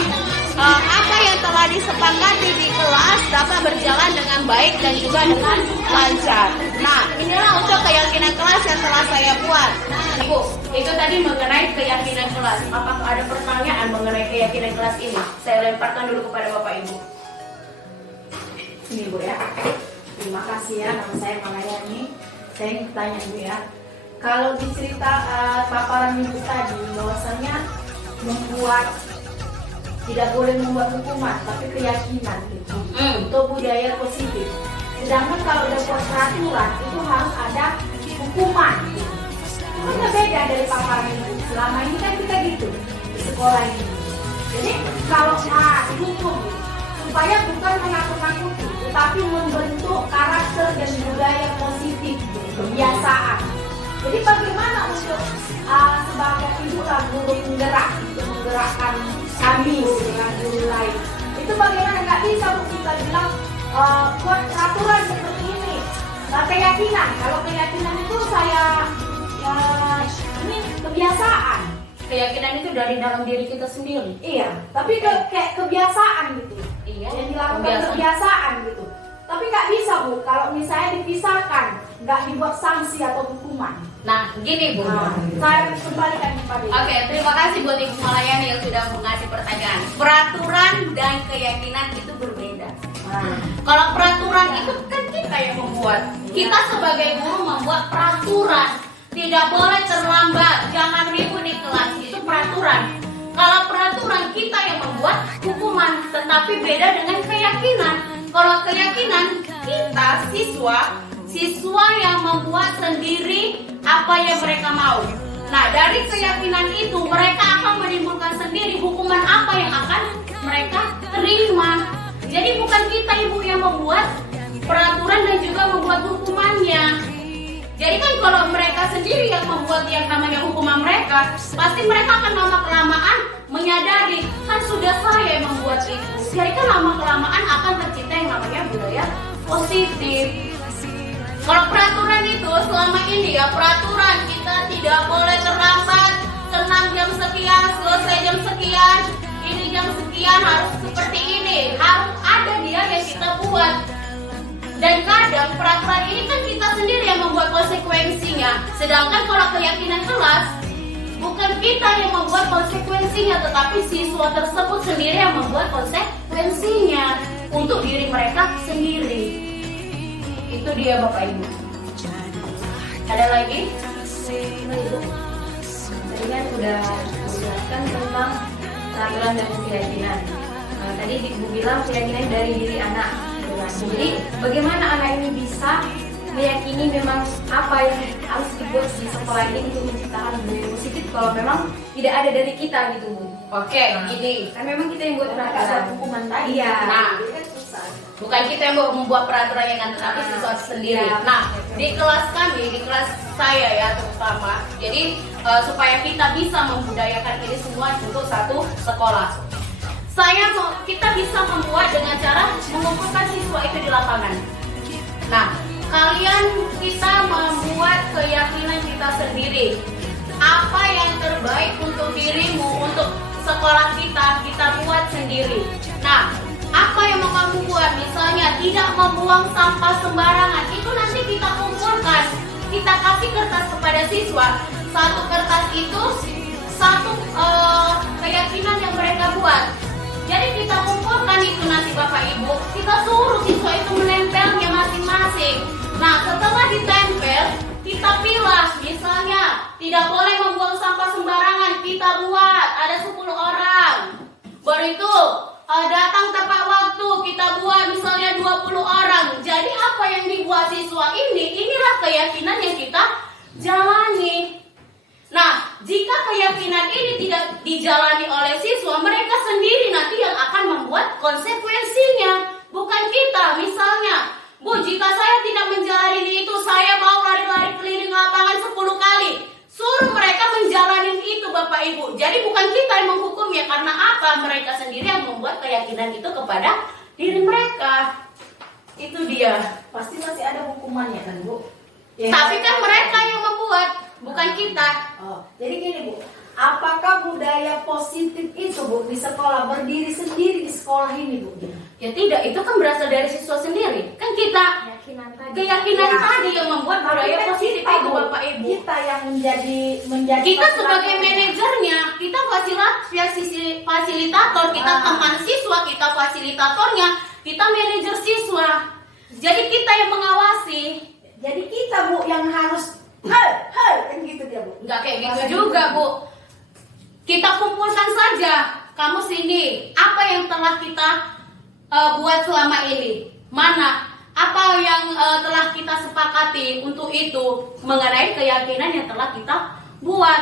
apa yang telah disepakati di kelas dapat berjalan dengan baik dan juga dengan lancar. Nah, inilah untuk keyakinan kelas yang telah saya buat. Ibu, itu tadi mengenai keyakinan kelas. Apakah ada pertanyaan mengenai keyakinan kelas ini? Saya lemparkan dulu kepada Bapak Ibu. Ini Bu ya. Terima kasih ya, nama saya Malayani. Saya ingin tanya Bu ya. Kalau di cerita paparan Ibu tadi bahwasanya membuat tidak boleh membuat hukuman, tapi keyakinan gitu. Untuk budaya positif. Sedangkan kalau udah buat peraturan itu harus ada hukuman. Gitu. Itu kan beda dari paparan Ibu. Selama ini kan kita gitu di sekolah ini. Jadi kalau dihukum supaya bukan menakut-nakuti, tetapi membentuk karakter dan budaya positif, kebiasaan. Jadi bagaimana untuk sebagai ibu dan guru menggerakkan kami dengan guru lain? Itu bagaimana? Nggak bisa kita bilang buat peraturan seperti ini. Nah, keyakinan. Kalau keyakinan itu ini kebiasaan. Keyakinan itu dari dalam diri kita sendiri. Iya, tapi kayak kebiasaan gitu. Iya. Yang dilakukan kebiasaan gitu. Tapi nggak bisa Bu, kalau misalnya dipisahkan, nggak dibuat sanksi atau hukuman. Nah, gini Bu. Saya kembalikan kepada Ibu. Oke, terima kasih buat Ibu Malayani yang sudah mengasih pertanyaan. Peraturan dan keyakinan itu berbeda. Kalau peraturan itu kan kita yang membuat. Kita sebagai guru membuat peraturan. Tidak boleh terlambat, jangan ribut di kelas, itu peraturan. Kalau peraturan kita yang membuat hukuman, tetapi beda dengan keyakinan. Kalau keyakinan kita siswa yang membuat sendiri apa yang mereka mau. Nah, dari keyakinan itu mereka akan menimbulkan sendiri hukuman apa yang akan mereka terima. Jadi bukan kita Ibu yang membuat peraturan dan juga membuat hukumannya. Jadi kan kalau mereka sendiri yang membuat yang namanya hukuman mereka, pasti mereka akan lama-kelamaan menyadari, kan sudah saya yang membuat itu. Jadi kan lama-kelamaan akan tercipta yang namanya budaya positif. Kalau peraturan itu selama ini ya peraturan kita tidak boleh terlambat, senang jam sekian, selesai jam sekian, ini jam sekian harus seperti ini, harus ada dia yang kita buat. Dan kadang peraturan ini kan kita sendiri yang membuat konsekuensinya. Sedangkan kalau keyakinan kelas, bukan kita yang membuat konsekuensinya, tetapi siswa tersebut sendiri yang membuat konsekuensinya untuk diri mereka sendiri. Itu dia Bapak Ibu. Ada lagi? Ibu, tadi kan udah menjelaskan tentang peraturan dan keyakinan. Tadi Ibu bilang keyakinan dari diri anak. Jadi bagaimana anak ini bisa meyakini memang apa yang harus dibuat di sekolah ini untuk menciptakan budaya positif kalau memang tidak ada dari kita gitu Bu? Oke, gini. Kan memang kita yang buat peraturan. Hukuman tadi. Iya. Nah, bukan kita yang membuat peraturan yang kan, tetapi siswa sendiri. Nah, di kelas kami, di kelas saya ya terutama, jadi supaya kita bisa membudayakan ini semua untuk satu sekolah. Kita bisa membuat dengan cara mengumpulkan siswa itu di lapangan. Nah, kita membuat keyakinan kita sendiri. Apa yang terbaik untuk dirimu, untuk sekolah kita buat sendiri. Nah, apa yang mau kamu buat? Misalnya tidak membuang sampah sembarangan. Itu nanti kita kumpulkan. Kita kasih kertas kepada siswa. Satu kertas itu satu keyakinan yang mereka buat. Jadi kita kumpulkan itu nanti Bapak Ibu, kita suruh siswa itu menempelnya masing-masing. Nah, setelah ditempel, kita pilih misalnya tidak boleh membuang sampah sembarangan, kita buat ada 10 orang. Baru itu datang tepat waktu, kita buat misalnya 20 orang. Jadi Jadi apa yang dibuat siswa ini, inilah keyakinan yang kita jalani. Nah, jika keyakinan ini tidak dijalani oleh siswa, mereka sendiri nanti yang akan membuat konsekuensinya, bukan kita. Misalnya, Bu, jika saya tidak menjalani itu, saya mau lari-lari keliling lapangan 10 kali. Suruh mereka menjalani itu, Bapak Ibu. Jadi bukan kita yang menghukumnya, karena apa? Mereka sendiri yang membuat keyakinan itu kepada diri mereka. Itu dia. Pasti masih ada hukumannya kan, Bu? Ya, Tapi kan mereka yang membuat, bukan kita. Oh, jadi gini, Bu. Apakah budaya positif itu, Bu, di sekolah berdiri sendiri di sekolah ini, Bu? Ya tidak, itu kan berasal dari siswa sendiri. Kan kita keyakinan Ya. tadi yang membuat budaya Tapi kan positif kita, itu, Bu, Bapak Ibu. Kita yang menjadi Kita sebagai fasilitator. manajernya, kita fasilitator, kita teman siswa, kita fasilitatornya, kita manajer siswa. Jadi kita yang mengawasi. Jadi kita, Bu, yang harus hei, kan gitu dia, Bu. Nggak kayak gitu Masa juga, gitu? Bu. Kita kumpulkan saja. Kamu sini, apa yang telah kita buat selama ini? Mana? Apa yang telah kita sepakati untuk itu mengenai keyakinan yang telah kita buat?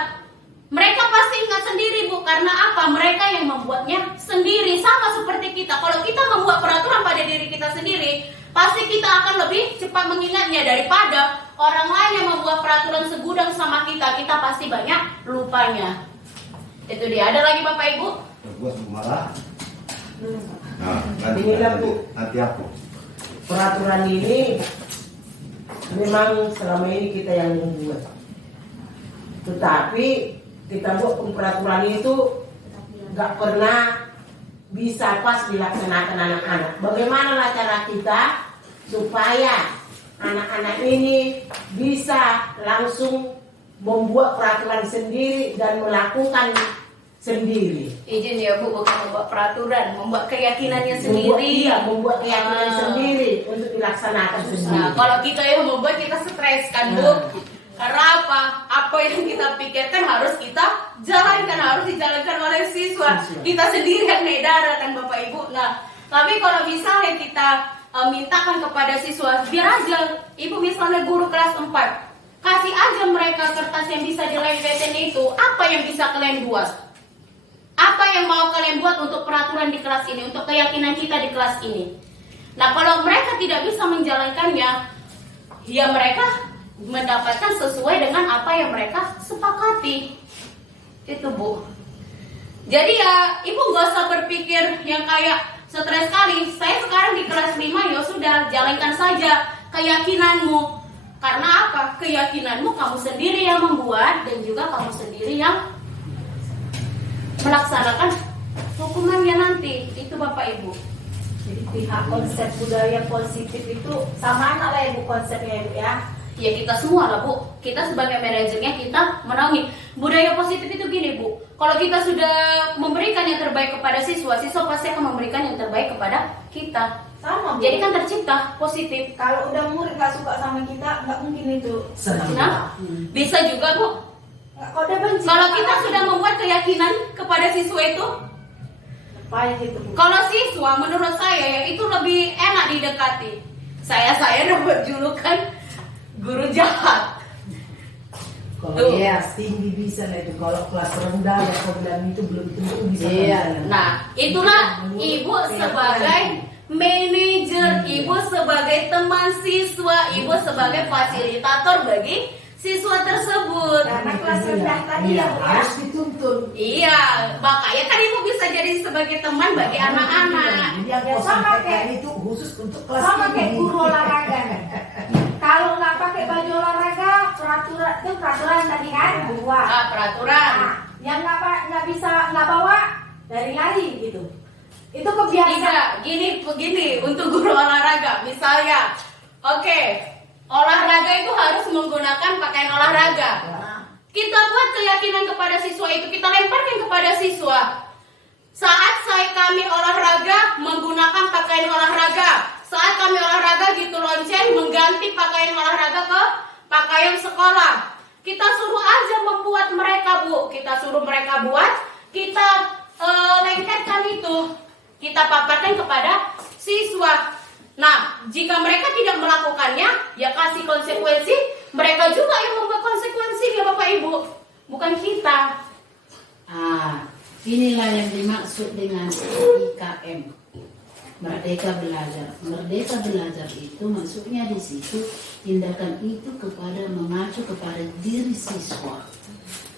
Mereka pasti ingat sendiri, Bu, karena apa? Mereka yang membuatnya sendiri, sama seperti kita. Kalau kita membuat peraturan pada diri kita sendiri, pasti kita akan lebih cepat mengingatnya daripada orang lain yang membuat peraturan segudang sama kita. Kita pasti banyak lupanya. Itu dia. Ada lagi, Bapak Ibu? Gua marah. Nah, Inilah, Bu. nanti aku. Peraturan ini memang selama ini kita yang membuat. Tetapi kita buat peraturan itu nggak pernah bisa pas dilaksanakan anak-anak. Bagaimana cara kita supaya anak-anak ini bisa langsung membuat peraturan sendiri dan melakukan sendiri. Izin ya, Bu, bukan membuat peraturan, membuat keyakinannya Membuat, sendiri. iya, membuat keyakinan Ah. sendiri untuk dilaksanakan sendiri. Nah, kalau kita yang membuat, kita stres kan, Bu. Nah. Karena apa? Apa yang kita pikirkan harus kita jalankan, harus dijalankan oleh siswa. Kita sendiri yang nedara kan, Bapak Ibu. Nah, tapi kalau misalnya kita mintakan kepada siswa, biar aja, Ibu misalnya guru kelas 4, kasih aja mereka kertas yang bisa dilempetin itu. Apa yang bisa kalian buat? Apa yang mau kalian buat untuk peraturan di kelas ini, untuk keyakinan kita di kelas ini? Nah, kalau mereka tidak bisa menjalankannya, ya mereka mendapatkan sesuai dengan apa yang mereka sepakati. Itu, Bu. Jadi ya, Ibu gak usah berpikir yang kayak stres sekali. Saya sekarang di kelas 5, ya sudah, jalankan saja keyakinanmu. Karena apa? Keyakinanmu kamu sendiri yang membuat dan juga kamu sendiri yang melaksanakan hukumannya nanti. Itu, Bapak Ibu. Jadi pihak konsep budaya positif itu sama anak lah, Ibu, konsepnya, Ibu, ya. Ya kita semua lah, Bu. Kita sebagai manajernya kita menaungi. Budaya positif itu gini, Bu. Kalau kita sudah memberikan yang terbaik kepada siswa, siswa pasti akan memberikan yang terbaik kepada kita. Sama, Bu. Jadi kan tercipta positif. Kalau udah murid nggak suka sama kita, nggak mungkin itu. Senang. Nah, bisa juga, Bu. Kalau udah benci. Kalau kita sudah membuat keyakinan kepada siswa itu, Pahit gitu, Bu. kalau siswa menurut saya ya itu lebih enak didekati. Saya dapat julukan guru jahat. Kalau Tuh. dia tinggi bisa lah itu. Kalau kelas rendah ya kau bilang itu belum tentu bisa. berjalan. Nah, itulah Ibu sebagai manajer, Ibu sebagai teman siswa, Ibu sebagai fasilitator bagi siswa tersebut. Karena kelas rendah tadi Iya, ya, Bu, ya. harus dituntun. Iya, makanya kan Ibu bisa jadi sebagai teman bagi anak-anak. Jadi yang Ya, sama kosong kayak- itu khusus untuk kelas Sama kayak ini. guru olahraga nih. Kalau nggak pakai baju olahraga, peraturan tadi kan, buat. Peraturan. Nah, yang nggak bisa nggak bawa dari lari gitu. Itu kebiasaan. Tidak, begini untuk guru olahraga. Misalnya, oke, olahraga itu harus menggunakan pakaian olahraga. Kita buat keyakinan kepada siswa itu, kita lemparkan kepada siswa. Saat kami olahraga menggunakan pakaian olahraga. Saat kami olahraga gitu lonceng mengganti pakaian olahraga ke pakaian sekolah. Kita suruh aja membuat mereka, Bu. Kita suruh mereka buat, kita lengketkan itu. Kita paparkan kepada siswa. Nah, jika mereka tidak melakukannya, ya kasih konsekuensi. Mereka juga yang membuat konsekuensinya, Bapak Ibu, bukan kita. Inilah yang dimaksud dengan IKM, Merdeka Belajar. Merdeka Belajar itu maksudnya di situ tindakan itu mengacu kepada diri siswa.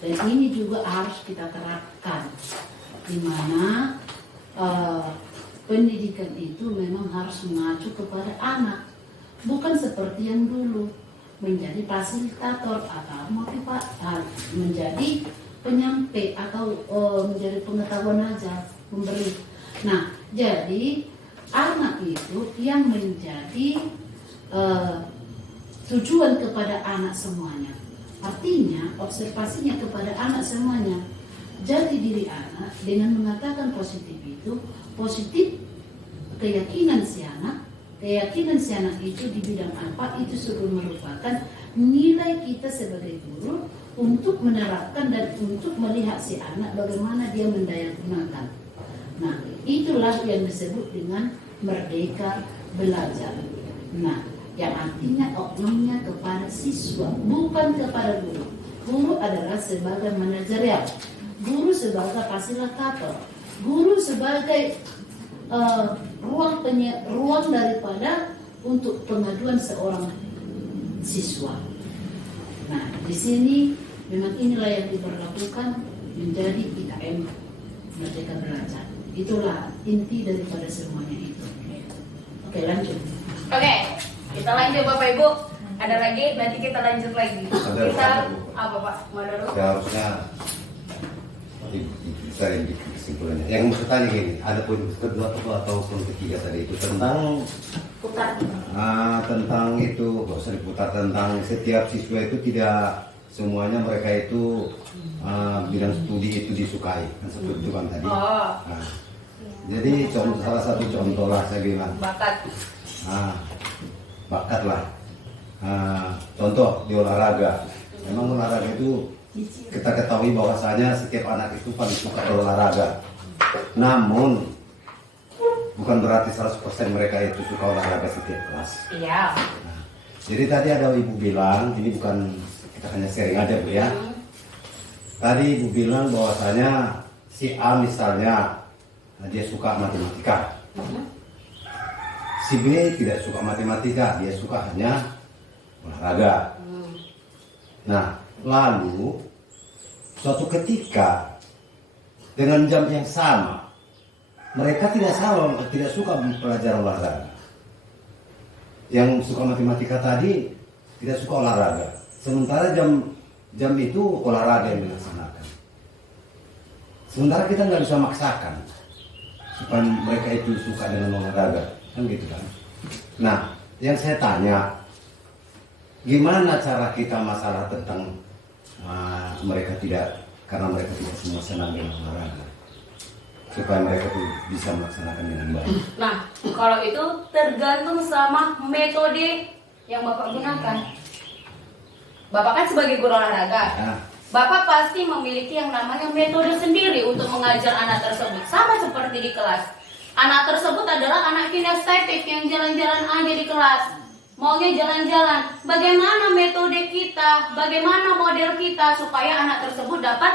Dan ini juga harus kita terapkan, di mana pendidikan itu memang harus mengacu kepada anak, bukan seperti yang dulu menjadi fasilitator atau menjadi penyampai atau menjadi pengetahuan aja, memberi. Nah, jadi anak itu yang menjadi tujuan kepada anak semuanya. Artinya observasinya kepada anak semuanya. Jati diri anak dengan mengatakan positif itu, positif keyakinan si anak itu di bidang apa, itu sudah merupakan nilai kita sebagai guru untuk menerapkan dan untuk melihat si anak bagaimana dia mendayagunakan. Nah, itulah yang disebut dengan merdeka belajar. Nah, yang artinya oknumnya kepada siswa, bukan kepada guru. Guru adalah sebagai manajerial, guru sebagai fasilitator, guru sebagai ruang daripada untuk pengaduan seorang siswa. Nah, di sini memang inilah yang diberlakukan menjadi IKM Merdeka Belajar. Itulah inti daripada semuanya itu. Oke, lanjut. Oke, kita lanjut Bapak Ibu. Ada lagi, nanti kita lanjut lagi. Kita apa Pak? Mau dulu? Seharusnya bisa kesimpulannya. Yang maksud tanya gini, ada poin kedua atau poin ketiga tadi itu tentang Putar. Tentang itu, gak usah diputar, tentang setiap siswa itu tidak semuanya mereka itu bidang studi itu disukai, kan seperti itu kan tadi. Oh. Nah, jadi salah satu contoh lah saya bilang. Bakat. Bakat lah. Contoh di olahraga. Memang olahraga itu kita ketahui bahwasanya setiap anak itu paling suka olahraga. Namun bukan berarti 100% mereka itu suka olahraga setiap kelas. Iya. Nah, jadi tadi ada ibu bilang, ini bukan kita hanya sharing aja Bu ya. Tadi ibu bilang bahwasanya si A misalnya dia suka matematika. Si B tidak suka matematika, dia suka hanya olahraga. Nah, lalu suatu ketika dengan jam yang sama mereka tidak suka belajar olahraga. Yang suka matematika tadi tidak suka olahraga. Sementara jam itu olahraga yang dilaksanakan. Sementara kita nggak bisa maksakan supaya mereka itu suka dengan olahraga, kan gitu kan? Nah, yang saya tanya, gimana cara kita masalah tentang mereka tidak, karena mereka tidak semua senang dengan olahraga, supaya mereka tuh bisa melaksanakan dengan baik. Nah, kalau itu tergantung sama metode yang Bapak gunakan. Bapak kan sebagai guru olahraga. Nah, Bapak pasti memiliki yang namanya metode sendiri untuk mengajar anak tersebut. Sama seperti di kelas. Anak tersebut adalah anak kinestetik yang jalan-jalan aja di kelas. Maunya jalan-jalan. Bagaimana metode kita, bagaimana model kita supaya anak tersebut dapat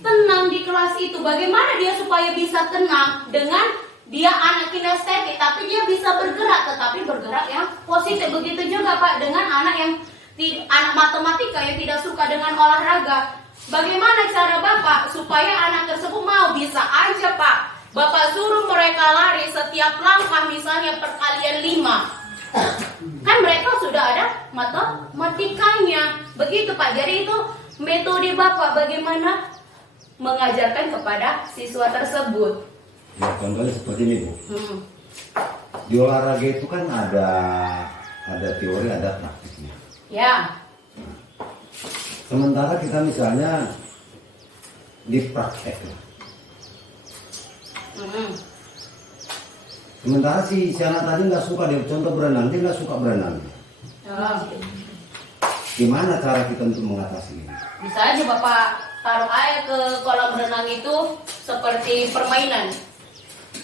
tenang di kelas itu. Bagaimana dia supaya bisa tenang dengan dia anak kinestetik tapi dia bisa bergerak, tetapi bergerak yang positif. Begitu juga Pak dengan anak matematika yang tidak suka dengan olahraga. Bagaimana cara Bapak supaya anak tersebut mau? Bisa aja Pak, Bapak suruh mereka lari setiap langkah misalnya perkalian 5. Kan mereka sudah ada matematikanya. Begitu Pak. Jadi itu metode Bapak bagaimana mengajarkan kepada siswa tersebut. ya contohnya seperti ini Bu. Di olahraga itu kan ada teori, ada praktiknya. Ya. Sementara kita misalnya di praktek. Sementara si anak tadi nggak suka, dia contoh berenang, dia nggak suka berenang. Gimana cara kita untuk mengatasi ini? Bisa aja Bapak taruh air ke kolam renang itu seperti permainan.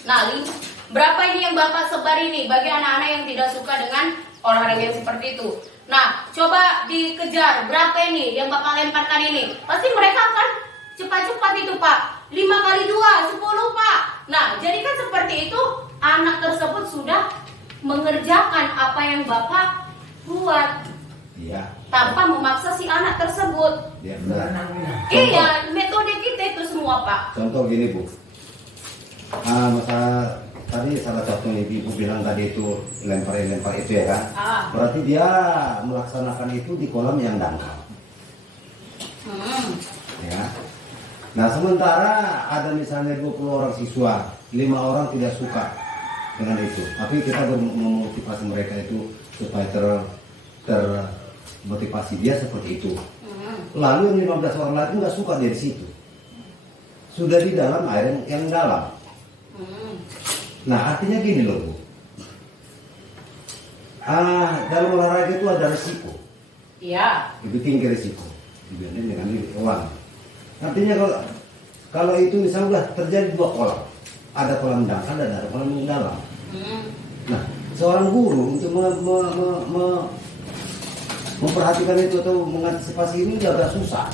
Nali, Berapa ini yang Bapak sebar ini bagi anak-anak yang tidak suka dengan olahraga yang seperti itu? Nah, coba dikejar berapa ini yang Bapak lemparkan ini? Pasti mereka akan cepat-cepat itu Pak. 5 kali 2, 10 Pak. Nah, jadi kan seperti itu anak tersebut sudah mengerjakan apa yang Bapak buat. Iya. Tanpa memaksa si anak tersebut. Iya benar. Iya, metode kita itu semua Pak. Contoh gini Bu. Masa tadi salah satu ibu bilang tadi itu lempar itu ya kan? Berarti dia melaksanakan itu di kolam yang dangkal. Ya. Nah sementara ada misalnya 20 orang siswa, 5 orang tidak suka dengan itu. Tapi kita memotivasi mereka itu supaya termotivasi dia seperti itu. Lalu yang 15 orang lain nggak suka dari situ. Sudah di dalam air yang dalam. Nah artinya gini loh Bu. Dalam olahraga itu ada resiko. Iya. Itu tinggi resiko dibanding dengan uang. Artinya kalau itu misalnya terjadi 2 kolam, ada kolam dangkal dan ada kolam yang dalam. Nah seorang guru untuk memperhatikan itu atau mengantisipasi ini agak susah.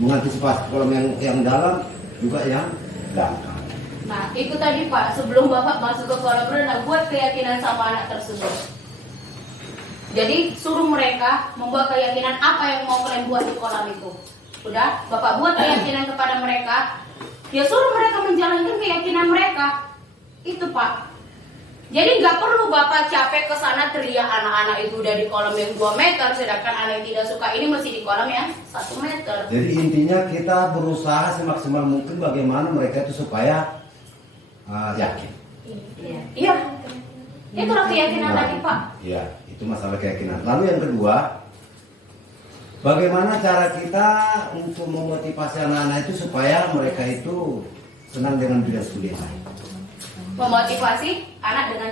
Mengantisipasi kolam yang dalam juga yang dangkal. Nah, itu tadi Pak, sebelum Bapak masuk ke kolam renang, buat keyakinan sama anak tersebut. Jadi, suruh mereka membuat keyakinan apa yang mau kalian buat di kolam itu. Udah, Bapak buat keyakinan kepada mereka, ya suruh mereka menjalankan keyakinan mereka. Itu Pak. Jadi nggak perlu Bapak capek ke sana teriak anak-anak itu udah di kolam yang 2 meter, sedangkan anak yang tidak suka ini masih di kolam yang 1 meter. Jadi intinya kita berusaha semaksimal mungkin bagaimana mereka itu supaya yakin. Iya. Itulah keyakinan tadi Pak. Iya, itu masalah keyakinan. Lalu yang kedua, bagaimana cara kita untuk memotivasi anak-anak itu supaya mereka itu senang dengan bidang studi lain. Memotivasi anak dengan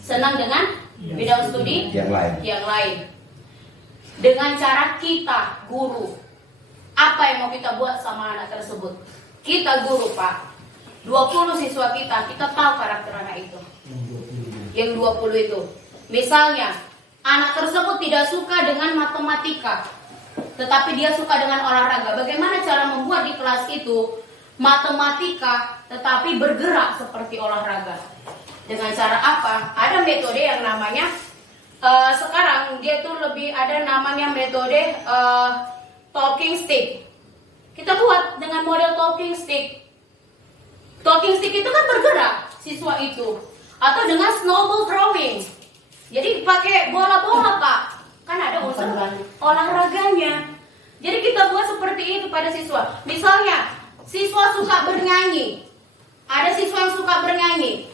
senang dengan bidang studi yang lain. Dengan cara kita, guru. Apa yang mau kita buat sama anak tersebut? Kita guru Pak. 20 siswa kita tahu karakter anak itu. Yang 20 itu. Misalnya, anak tersebut tidak suka dengan matematika, tetapi dia suka dengan olahraga. Bagaimana cara membuat di kelas itu matematika tetapi bergerak seperti olahraga? Dengan cara apa? Ada metode yang namanya sekarang dia tuh lebih ada namanya metode talking stick. Kita buat dengan model talking stick. Talking stick itu kan bergerak siswa itu, atau dengan snowball throwing. Jadi pakai bola-bola Pak, kan ada unsur olahraganya. Jadi kita buat seperti itu pada siswa. Misalnya siswa suka bernyanyi, ada siswa yang suka bernyanyi,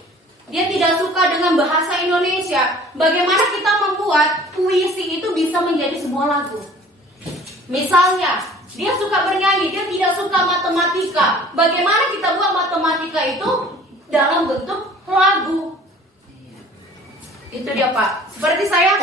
dia tidak suka dengan bahasa Indonesia. Bagaimana kita membuat puisi itu bisa menjadi sebuah lagu? Misalnya dia suka bernyanyi, dia tidak suka matematika. Bagaimana kita buat matematika itu dalam bentuk lagu? Itu dia Pak. Seperti saya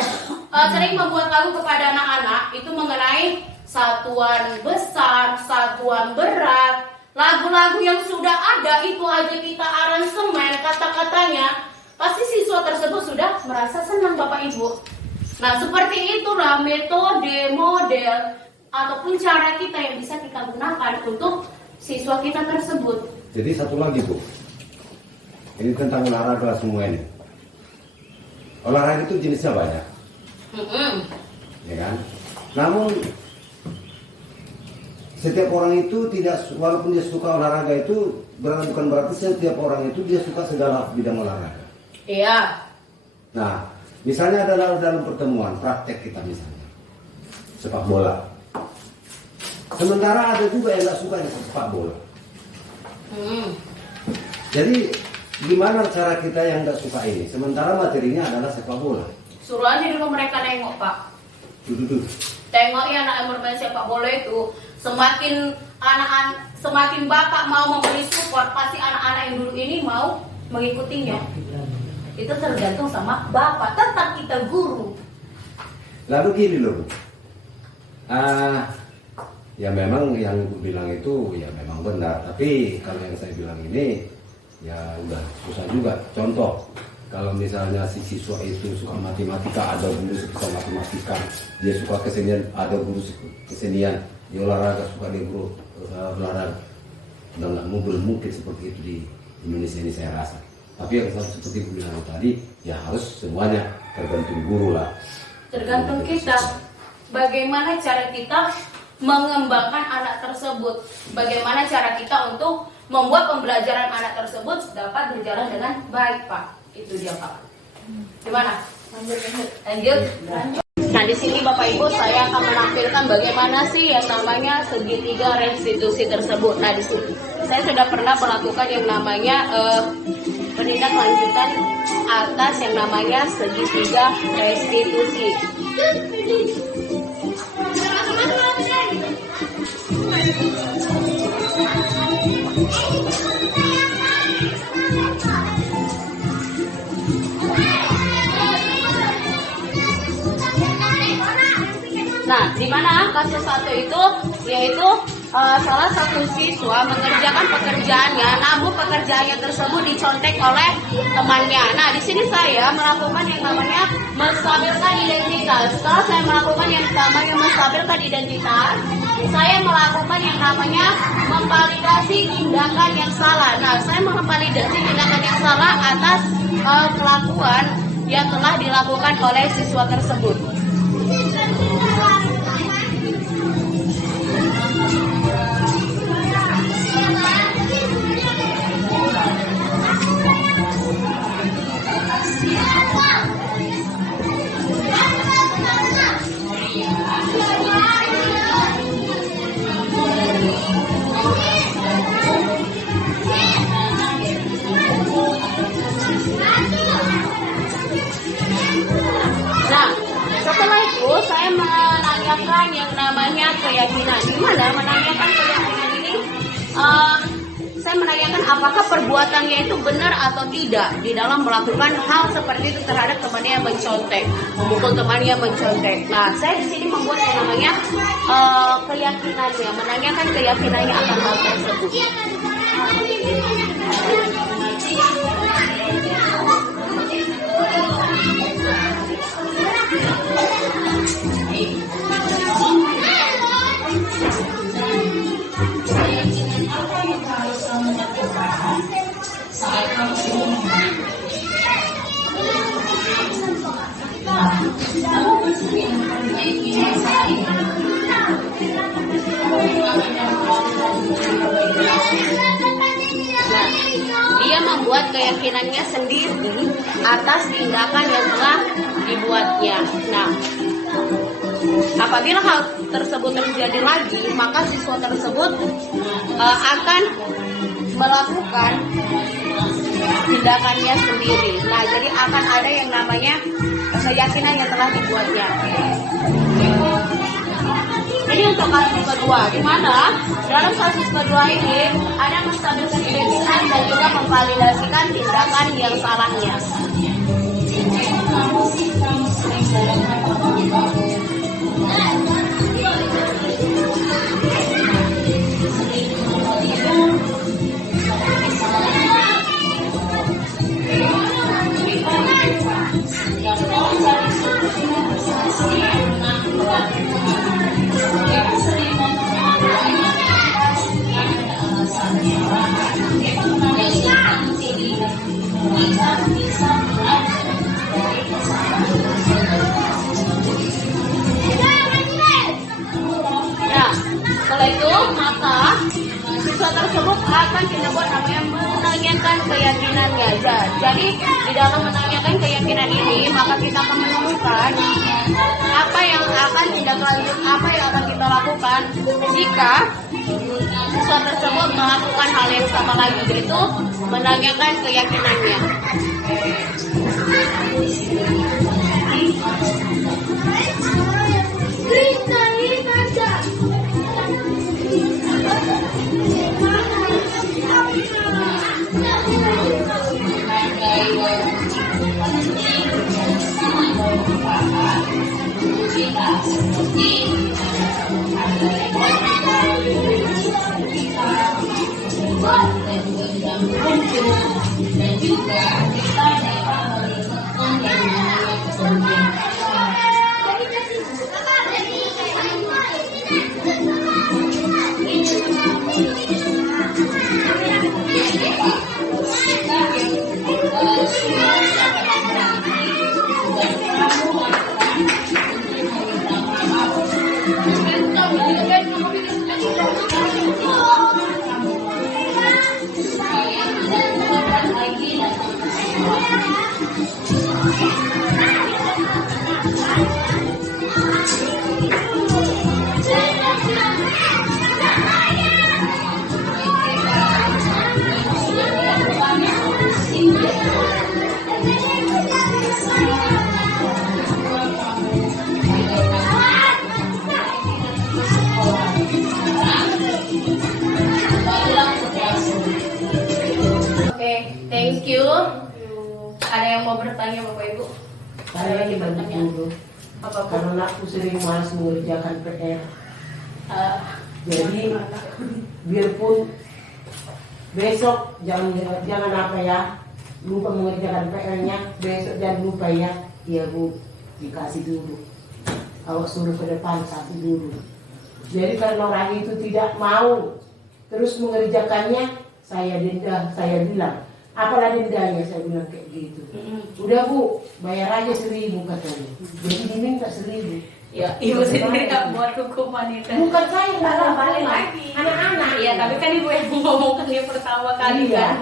sering membuat lagu kepada anak-anak itu mengenai satuan besar, satuan berat. Lagu-lagu yang sudah ada itu aja kita aransemen kata-katanya, pasti siswa tersebut sudah merasa senang Bapak Ibu. Nah seperti itulah metode, model ataupun cara kita yang bisa kita gunakan untuk siswa kita tersebut. Jadi satu lagi Bu, ini tentang olahraga semua ini. Olahraga itu jenisnya banyak, ya kan? Namun setiap orang itu tidak, walaupun dia suka olahraga itu bukan berarti setiap orang itu dia suka segala bidang olahraga. Iya. Nah, misalnya adalah dalam pertemuan praktek kita misalnya sepak bola. Sementara ada juga yang nggak suka sepak bola. Jadi gimana cara kita yang nggak suka ini? Sementara materinya adalah sepak bola. Suruh aja dulu mereka nengok Pak. Tengok ya anak yang bermain sepak bola itu. Semakin bapak mau memberi support, pasti anak-anak yang dulu ini mau mengikutinya. Itu tergantung sama bapak. Tetap kita guru. Lalu gini loh Bu. Ya memang yang Ibu bilang itu ya memang benar. Tapi kalau yang saya bilang ini ya udah susah juga. Contoh, kalau misalnya si siswa itu suka matematika, ada guru suka matematika, dia suka kesenian, ada guru suka kesenian, dia olahraga suka dia guru olahraga. Udah nggak mungkin seperti itu di Indonesia ini saya rasa. Tapi yang seperti Bu bilang tadi, ya harus semuanya tergantung guru lah. Tergantung kita. Bagaimana cara kita mengembangkan anak tersebut? Bagaimana cara kita untuk membuat pembelajaran anak tersebut dapat berjalan dengan baik, Pak? Itu dia, Pak. Gimana? Lanjut. Nah, di sini Bapak Ibu saya akan menampilkan bagaimana sih yang namanya segitiga restitusi tersebut. Nah, di sini saya sudah pernah melakukan yang namanya penindaklanjutan atas yang namanya segitiga restitusi. Nah, di mana kasus satu itu yaitu salah satu siswa mengerjakan pekerjaannya, namun pekerjaannya tersebut dicontek oleh temannya. Nah, di sini saya melakukan yang namanya menstabilkan identitas. Setelah saya melakukan yang namanya menstabilkan identitas, saya melakukan yang namanya memvalidasi tindakan yang salah. Nah, saya memvalidasi tindakan yang salah atas kelakuan yang telah dilakukan oleh siswa tersebut. Nah, setelah itu saya menanyakan yang namanya keyakinan. Gimana menanyakan keyakinan ini? Saya menanyakan apakah perbuatannya itu benar atau tidak di dalam melakukan hal seperti itu terhadap temannya yang mencontek, memukul temannya yang mencontek. Nah, saya di sini membuat yang namanya keyakinannya, menanyakan keyakinannya akan hal tersebut. Dia membuat keyakinannya sendiri atas tindakan yang telah dibuatnya. Nah, apabila hal tersebut terjadi lagi, maka siswa tersebut akan melakukan tindakannya sendiri. Nah, jadi akan ada yang namanya keyakinan yang telah dibuatnya. Ini untuk kasus kedua, di mana dalam kasus kedua ini ada menstabilkan identitas dan juga memvalidasikan tindakan yang salahnya. Nah, setelah itu maka siswa tersebut akan dibuat namanya menanyakan keyakinannya. Jadi di dalam menanyakan keyakinan ini maka kita akan menemukan apa yang akan tindak lanjut, apa yang akan kita lakukan jika siswa tersebut melakukan hal yang sama lagi, yaitu menanyakan keyakinannya. yang muncul, dan juga kita dapat melihatkan yang namanya kesenjangan. Oke, thank you. Ada yang mau bertanya Bapak Ibu? Saya ini bantu guru. Apa Bu? Karena aku sering malas mengerjakan PR. Jadi biarpun besok jangan apa ya, lupa mengerjakan PR-nya, besok jangan lupa ya. Iya Bu, dikasih dulu. Awak suruh ke depan satu dulu. Jadi karena orang itu tidak mau terus mengerjakannya, saya denda, saya bilang, apalah dendanya, saya bilang kayak gitu. Udah Bu, bayar aja 1.000 katanya. Jadi diminta 1.000. Ya, Ibu sendiri tak buat hukuman itu. Bukan saya, nggak Balik lagi. anak-anak. Iya, tapi kan Ibu yang ngomongkan dia pertama kali Iya. kan.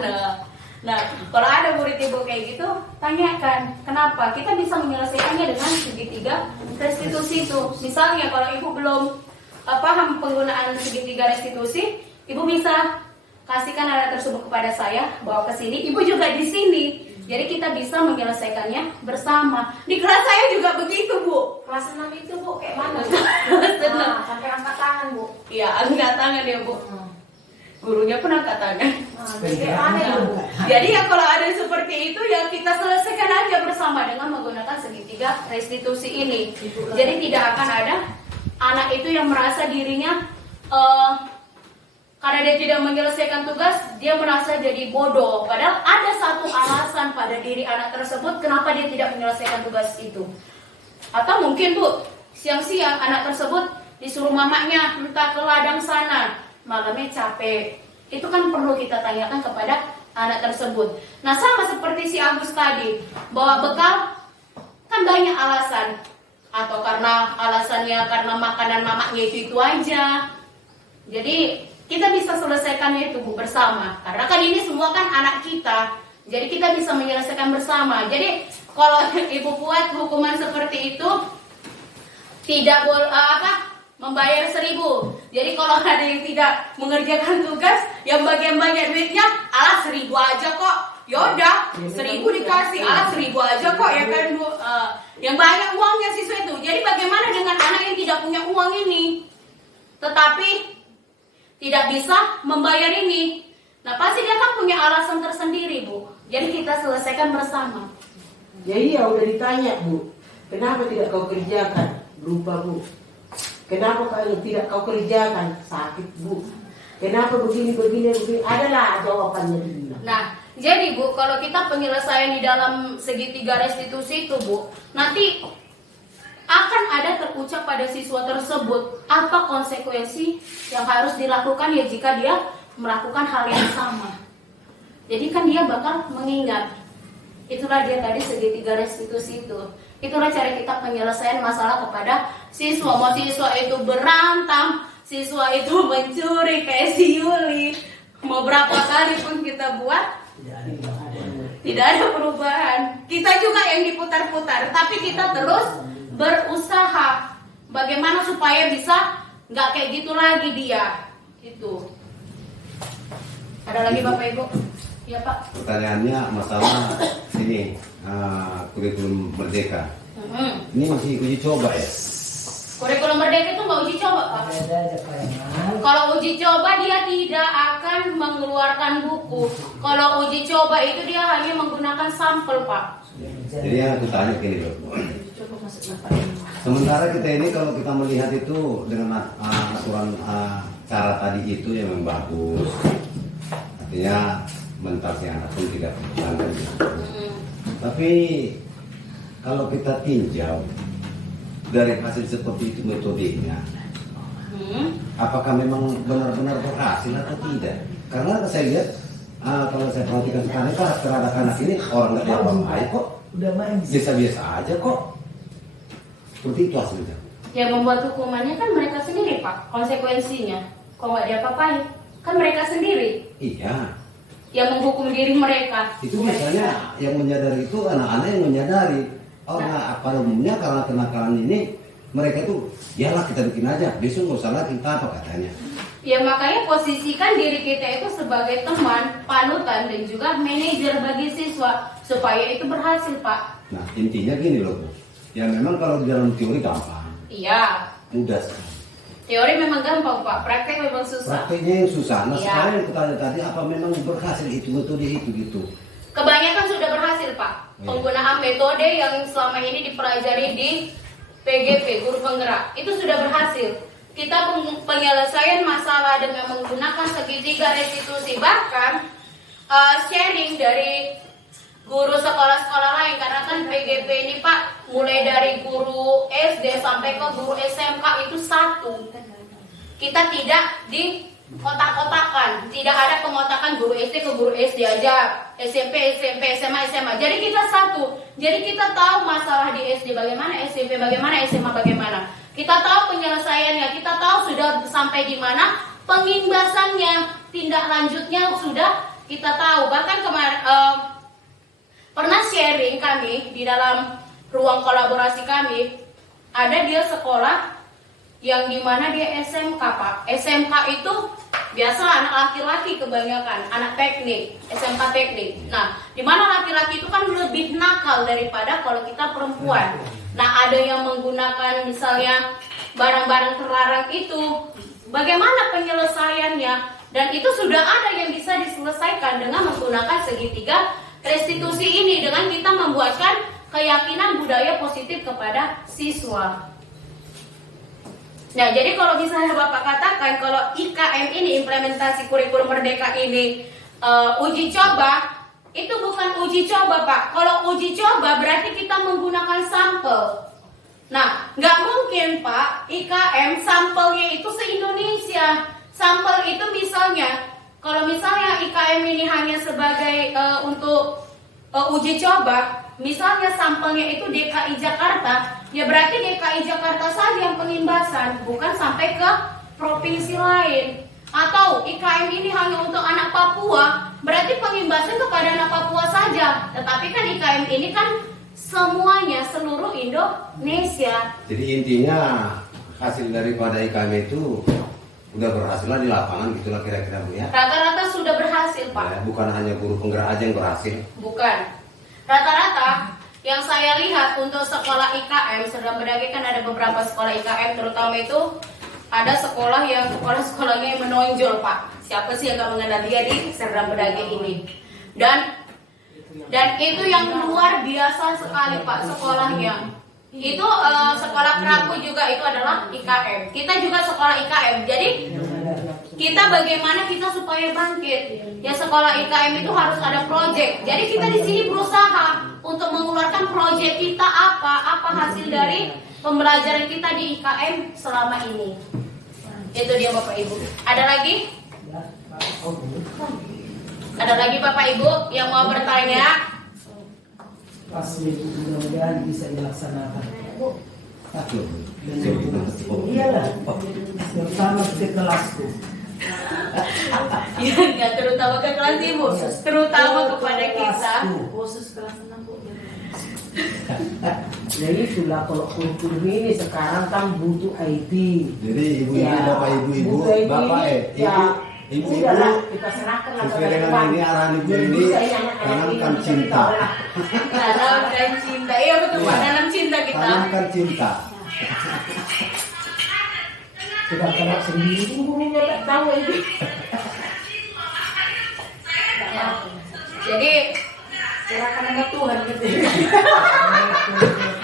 Nah, kalau ada murid Ibu kayak gitu, tanyakan kenapa. Kita bisa menyelesaikannya dengan segitiga restitusi itu. Misalnya kalau Ibu belum paham penggunaan segitiga restitusi, Ibu bisa kasihkan anak tersebut kepada saya, bawa ke sini. Ibu juga di sini. Jadi kita bisa menyelesaikannya bersama. Di kelas saya juga begitu, Bu. Kelas 6 itu Bu kayak mana? Senang. Sampai angkat tangan Bu. Iya, angkat tangan ya, Bu. Gurunya pun angkat tangan. Kayak mana ya Bu? Jadi ya kalau ada seperti itu ya kita selesaikan aja bersama dengan menggunakan segitiga restitusi ini. Jadi tidak akan ada anak itu yang merasa dirinya karena dia tidak menyelesaikan tugas, dia merasa jadi bodoh. Padahal ada satu alasan pada diri anak tersebut kenapa dia tidak menyelesaikan tugas itu. Atau mungkin Bu, siang-siang anak tersebut disuruh mamanya entah ke ladang sana, malamnya capek. Itu kan perlu kita tanyakan kepada anak tersebut. Nah sama seperti si Agus tadi, bawa bekal kan banyak alasan. Atau karena alasannya karena makanan mamanya itu aja. Jadi kita bisa selesaikannya itu Bu bersama. Karena kan ini semua kan anak kita. Jadi kita bisa menyelesaikan bersama. Jadi kalau Ibu buat hukuman seperti itu tidak boleh membayar 1.000. Jadi kalau ada yang tidak mengerjakan tugas, yang bagian banyak duitnya, 1.000 aja kok. Yaudah, 1.000 dikasih, 1.000 aja kok ya kan Bu. Yang banyak uangnya siswa itu. Jadi bagaimana dengan anak yang tidak punya uang ini, tetapi tidak bisa membayar ini? Nah pasti dia kan punya alasan tersendiri Bu. Jadi kita selesaikan bersama. Jadi ya udah ditanya Bu, kenapa tidak kau kerjakan? Berupa Bu, kenapa kalau tidak kau kerjakan? Sakit Bu. Kenapa begini? Adalah jawabannya dibilang. Nah jadi Bu, kalau kita penyelesaian di dalam segitiga restitusi itu Bu, nanti akan ada terucap pada siswa tersebut apa konsekuensi yang harus dilakukan ya jika dia melakukan hal yang sama. Jadi kan dia bakal mengingat. Itulah dia tadi segitiga restitusi itu. Itulah cara kita penyelesaian masalah kepada siswa. Mau siswa itu berantem, siswa itu mencuri kayak si Yuli, mau berapa kali pun kita buat, tidak ada perubahan. Kita juga yang diputar-putar, tapi kita terus berusaha bagaimana supaya bisa nggak kayak gitu lagi dia. Itu. Ada lagi Bapak Ibu? Ya Pak. Pertanyaannya masalah ini kurikulum merdeka. Ini masih uji coba ya? Kurikulum merdeka itu nggak uji coba Pak. Kalau uji coba dia tidak akan mengeluarkan buku. Kalau uji coba itu dia hanya menggunakan sampel Pak. Jadi yang aku tanya gini loh. Sementara kita ini kalau kita melihat itu dengan aturan cara tadi itu yang memang bagus. Artinya mental si anak pun tidak berjalan. Tapi kalau kita tinjau dari hasil seperti itu metodenya, apakah memang benar-benar berhasil atau tidak? Karena saya lihat, kalau saya perhatikan sekarang karakter anak-anak ini orang nggak apa-apa kok, Udah main. biasa-biasa aja kok. Seperti itu hasilnya. Yang membuat hukumannya kan mereka sendiri Pak, konsekuensinya. Kalau nggak diapa-apain, kan mereka sendiri Iya, yang menghukum diri mereka. itu biasanya yang menyadari itu anak-anak yang menyadari. Nah, pada umumnya karena kenakalan ini mereka itu, yalah kita bikin aja, besok nggak usah lagi, kita apa katanya. Ya makanya posisikan diri kita itu sebagai teman, panutan, dan juga manajer bagi siswa supaya itu berhasil Pak. Nah intinya gini loh Bu, ya memang kalau di dalam teori gampang, Iya, mudah sekali. teori memang gampang Pak, praktek memang susah. Prakteknya yang susah. Nah Iya. sekarang yang kutanya tadi, apa memang berhasil itu metode itu gitu? Kebanyakan sudah berhasil Pak. Penggunaan metode yang selama ini dipelajari di PGP, guru penggerak, itu sudah berhasil. Kita penyelesaian masalah dengan menggunakan segitiga restitusi, bahkan sharing dari guru sekolah-sekolah lain, karena kan PGP ini Pak mulai dari guru SD sampai ke guru SMK itu satu. Kita tidak di kotak-kotakan, tidak ada pengotakan guru SD ke guru SD aja, SMP, SMA, SMA. Jadi kita satu. Jadi kita tahu masalah di SD bagaimana, SMP bagaimana, SMA bagaimana. Kita tahu penyelesaiannya, kita tahu sudah sampai di mana, pengimbasannya, tindak lanjutnya sudah kita tahu. Bahkan kemarin pernah sharing kami di dalam ruang kolaborasi kami, ada dia sekolah yang dimana dia SMK Pak. SMK itu biasa anak laki-laki kebanyakan, anak teknik, SMK teknik. Nah, dimana laki-laki itu kan lebih nakal daripada kalau kita perempuan. Nah, ada yang menggunakan misalnya barang-barang terlarang itu. Bagaimana penyelesaiannya? Dan itu sudah ada yang bisa diselesaikan dengan menggunakan segitiga restitusi ini, dengan kita membuatkan keyakinan budaya positif kepada siswa. Nah, jadi kalau misalnya Bapak katakan kalau IKM ini, implementasi kurikulum merdeka ini uji coba, itu bukan uji coba Pak. Kalau uji coba berarti kita menggunakan sampel. Nah, nggak mungkin Pak, IKM sampelnya itu se-Indonesia. Sampel itu misalnya, kalau misalnya IKM ini hanya sebagai untuk uji coba, misalnya sampelnya itu DKI Jakarta, ya berarti DKI Jakarta saja yang pengimbasan, bukan sampai ke provinsi lain. Atau IKM ini hanya untuk anak Papua, berarti pengimbasan kepada anak Papua saja. Tetapi kan IKM ini kan semuanya, seluruh Indonesia. Jadi intinya hasil daripada IKM itu udah berhasil lah di lapangan, gitulah kira-kira Bu ya. Rata-rata sudah berhasil Pak. Ya, bukan hanya guru penggerak aja yang berhasil. Bukan. Rata-rata yang saya lihat untuk sekolah IKM, Serdang Bedage kan ada beberapa sekolah IKM, terutama itu ada sekolah yang sekolah-sekolahnya yang menonjol Pak. Siapa sih yang gak mengenal dia di Serdang Bedage ini? Dan itu yang luar biasa sekali Pak sekolahnya. Itu sekolah Kerapu juga itu adalah IKM. Kita juga sekolah IKM. Jadi kita bagaimana kita supaya bangkit? Ya sekolah IKM itu harus ada proyek. Jadi kita di sini berusaha untuk mengeluarkan proyek kita apa hasil dari pembelajaran kita di IKM selama ini. Itu dia Bapak Ibu. Ada lagi? Ada lagi Bapak Ibu yang mau bertanya? Pasti mudah-mudahan bisa dilaksanakan. Aduh, Iyalah, terutama ke kelasku. Ya, terutama ke kelas Ibu, terutama kepada kita. Khusus kelas 6 Bu. Jadi itulah kalau kurikulum ini sekarang kan butuh IT. Jadi ibu-ibu, Ya, bapak ibu-ibu, butuh IT bapak ini, ya, ibu-ibu, udahlah, kita serahkan lah sesuai kepada dengan Tuhan. ini arahan ibu Jadi ini, bisa ini anak-anak tanamkan ini bisa cinta. kita olah. Tanamkan cinta. Iya betul Pak, Iya. dalam cinta kita. Tanamkan cinta. Sudah kena sendiri pun gurunya tak tahu ini. Jadi Serahkan sama Tuhan gitu.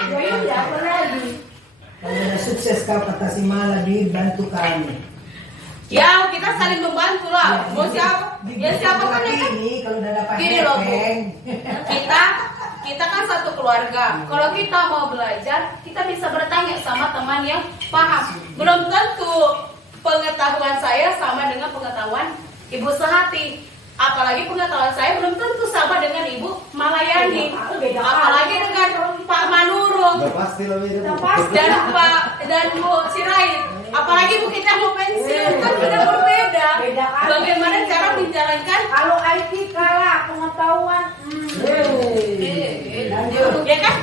Jadi apa lagi? Kalau sudah sukses kau kata si Mala dibantu kami. ya kita saling membantu lah. Mau siapa? Ya siapa kan yang ini kalau udah loh Bu, kita kan satu keluarga. Kalau kita mau belajar, kita bisa bertanya sama teman yang paham. Belum tentu pengetahuan saya sama dengan pengetahuan Ibu Sehati. Apalagi pengetahuan saya belum tentu sama dengan Ibu Malayani. Apalagi dengan Pak Manurung Udah pasti lebih dan Bu Sirait. Apalagi Bu kita mau pensiun kan sudah berbeda. Bagaimana cara menjalankan? Kalau IT kalah pengetahuan. Ya kan?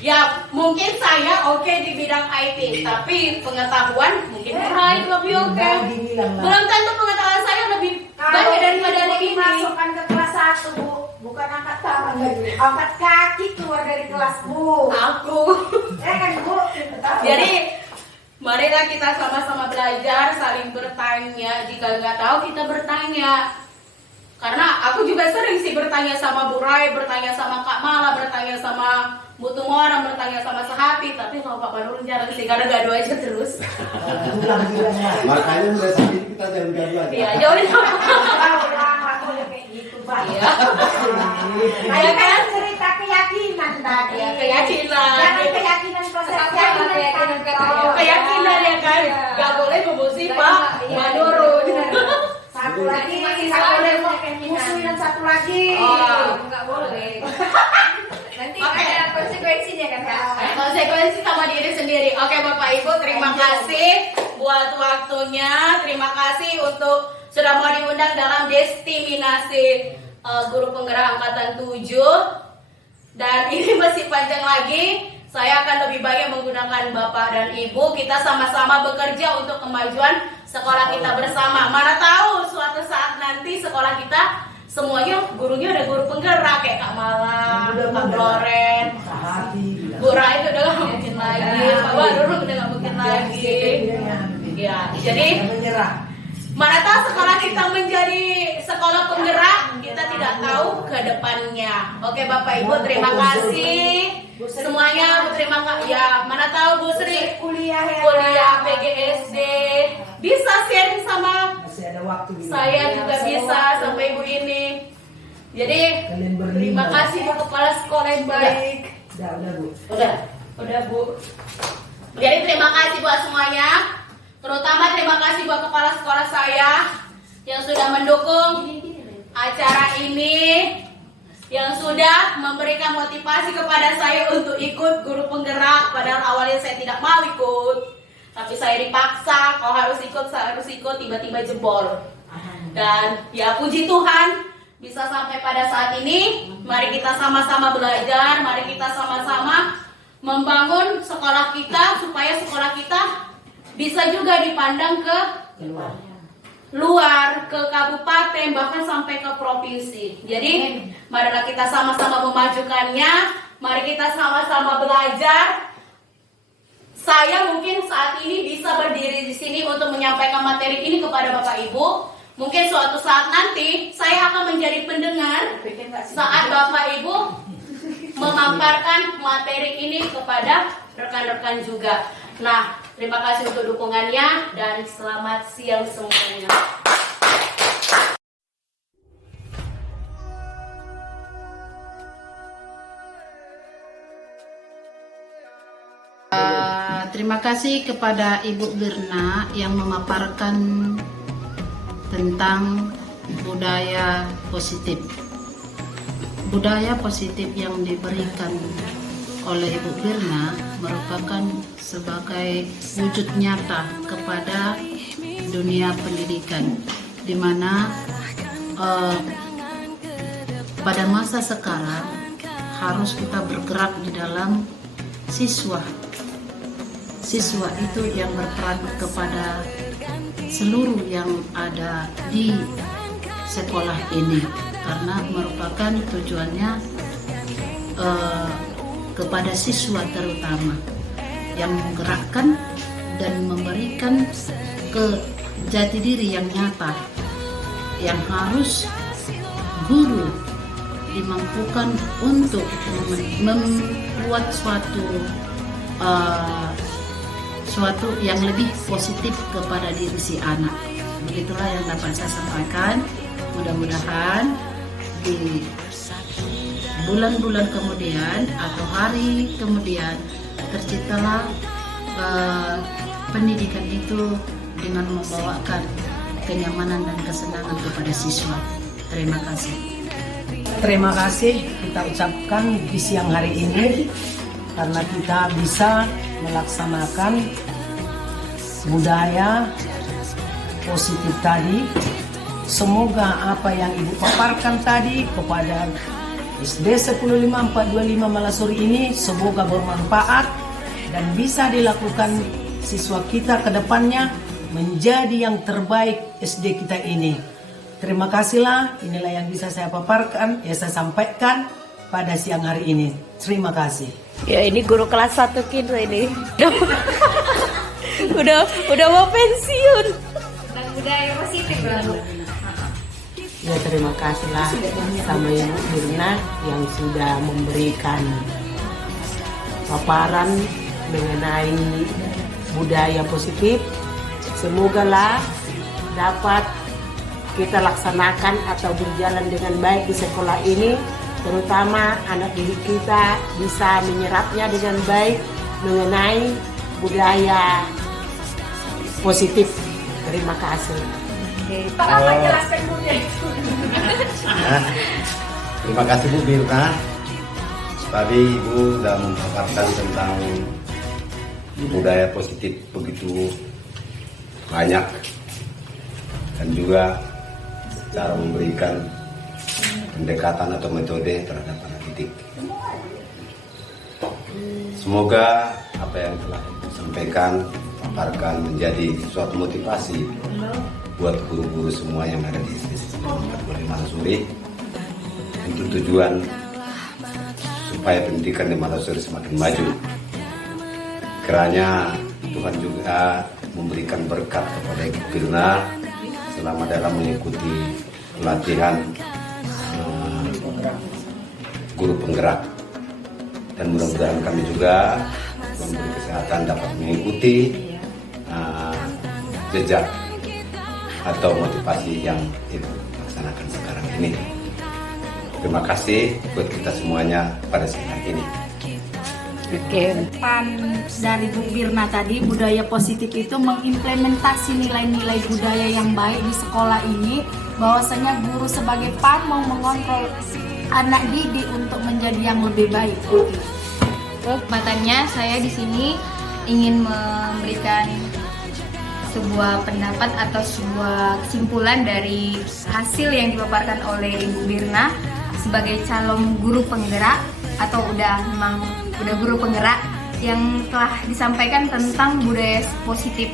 Ya mungkin saya oke di bidang IT, tapi pengetahuan mungkin lain lebih oke. Belum tentu pengetahuan saya lebih banyak daripada adik ini. Masukkan ke kelas 1 Bu, bukan angkat tangan lagi, angkat kaki keluar dari kelas Bu. Aku. Kan Bu. Jadi marilah kita sama-sama belajar, saling bertanya. Jika nggak tahu kita bertanya. Karena aku juga sering sih bertanya sama Bu Rai, bertanya sama Kak Mala, bertanya sama Bu Tumorang, bertanya sama Sehati. Tapi kalau Pak Manurung jarang sih, karena gaduh aja terus. Makanya mulai saat ini kita jangan gaduh aja. Iya, jauh-jauh. Iya. Ayo kan cerita keyakinan tadi. Ya, keyakinan. Jangan keyakinan proses Keyakinan ya kan. Gak boleh memuji Pak Manurung. Satu lagi, musuhin satu lagi. Oh, nggak boleh. Nanti Oke. ada konsekuensinya kan Kak? Konsekuensi sama diri sendiri. Oke Bapak Ibu, terima kasih buat waktunya. Terima kasih untuk sudah mau diundang dalam destinasi guru penggerak angkatan 7. Dan ini masih panjang lagi. Saya akan lebih banyak menggunakan Bapak dan Ibu. Kita sama-sama bekerja untuk kemajuan sekolah kita bersama. Mana tahu suatu saat nanti sekolah kita semuanya gurunya ada guru penggerak kayak Kak Mala, Kak Loren, Bu Rai itu udah gak mungkin lagi, Pak Manurung udah gak mungkin lagi. Ya, jadi mana tahu sekolah kita menjadi sekolah penggerak, kita tidak tahu ke depannya. Oke Bapak Ibu, terima kasih semuanya. Terima kasih. Ya, mana tahu Bu Sri kuliah PGSD bisa sharing sama saya juga bisa sama Ibu ini. Jadi terima kasih Bu Kepala Sekolah yang baik. Udah Bu. Jadi terima kasih buat semuanya. Terutama terima kasih buat kepala sekolah saya yang sudah mendukung acara ini, yang sudah memberikan motivasi kepada saya untuk ikut guru penggerak. Padahal awalnya saya tidak mau ikut, tapi saya dipaksa. Kalau harus ikut, saya harus ikut. Tiba-tiba jebol. Dan ya puji Tuhan bisa sampai pada saat ini. Mari kita sama-sama belajar. Mari kita sama-sama membangun sekolah kita supaya sekolah kita bisa juga dipandang ke luar, ke kabupaten, bahkan sampai ke provinsi. Jadi marilah kita sama-sama memajukannya. Mari kita sama-sama belajar. Saya mungkin saat ini bisa berdiri di sini untuk menyampaikan materi ini kepada Bapak Ibu. Mungkin suatu saat nanti saya akan menjadi pendengar saat Bapak Ibu memaparkan materi ini kepada rekan-rekan juga. Nah, terima kasih untuk dukungannya dan selamat siang semuanya. Terima kasih kepada Ibu Birna yang memaparkan tentang budaya positif. Budaya positif yang diberikan oleh Ibu Birna merupakan sebagai wujud nyata kepada dunia pendidikan, di mana pada masa sekarang harus kita bergerak di dalam siswa. Siswa itu yang berperan kepada seluruh yang ada di sekolah ini, karena merupakan tujuannya kepada siswa terutama yang menggerakkan dan memberikan ke jati diri yang nyata yang harus guru dimampukan untuk membuat suatu yang lebih positif kepada diri si anak. Begitulah yang dapat saya sampaikan. Mudah-mudahan di bulan-bulan kemudian atau hari kemudian terciptalah pendidikan itu dengan membawakan kenyamanan dan kesenangan kepada siswa. Terima kasih. Terima kasih kita ucapkan di siang hari ini karena kita bisa melaksanakan budaya positif tadi. Semoga apa yang Ibu paparkan tadi kepada SD 105.425 Malasuri ini semoga bermanfaat dan bisa dilakukan siswa kita ke depannya menjadi yang terbaik SD kita ini. Terima kasihlah, inilah yang bisa saya paparkan, saya sampaikan pada siang hari ini. Terima kasih. Ya ini guru kelas 1 kita ini. udah mau pensiun. Dan budaya positif lalu. Ya terima kasihlah sama Ibu Mirna yang sudah memberikan paparan mengenai budaya positif. Semoga lah dapat kita laksanakan atau berjalan dengan baik di sekolah ini, terutama anak didik kita bisa menyerapnya dengan baik mengenai budaya positif. Terima kasih. Terima kasih Bu Mirna. Tadi Ibu sudah memaparkan tentang budaya positif begitu banyak dan juga cara memberikan pendekatan atau metode terhadap anak didik. Semoga apa yang telah disampaikan, paparkan menjadi suatu motivasi buat guru-guru semua yang ada di SD 105.425 Malasuri untuk tujuan supaya pendidikan di Malasuri semakin maju. Kiranya Tuhan juga memberikan berkat kepada Ibu Mirna selama dalam mengikuti pelatihan guru penggerak, dan mudah-mudahan kami juga memberi kesehatan dapat mengikuti jejak atau motivasi yang Ibu laksanakan sekarang ini. Terima kasih buat kita semuanya pada saat ini. Dari Bu Mirna tadi, budaya positif itu mengimplementasi nilai-nilai budaya yang baik di sekolah ini, bahwasanya guru sebagai PAN mau mengontrol anak didik untuk menjadi yang lebih baik. Matanya saya di sini ingin memberikan sebuah pendapat atau sebuah kesimpulan dari hasil yang dipaparkan oleh Ibu Mirna sebagai calon guru penggerak atau memang udah guru penggerak yang telah disampaikan tentang budaya positif.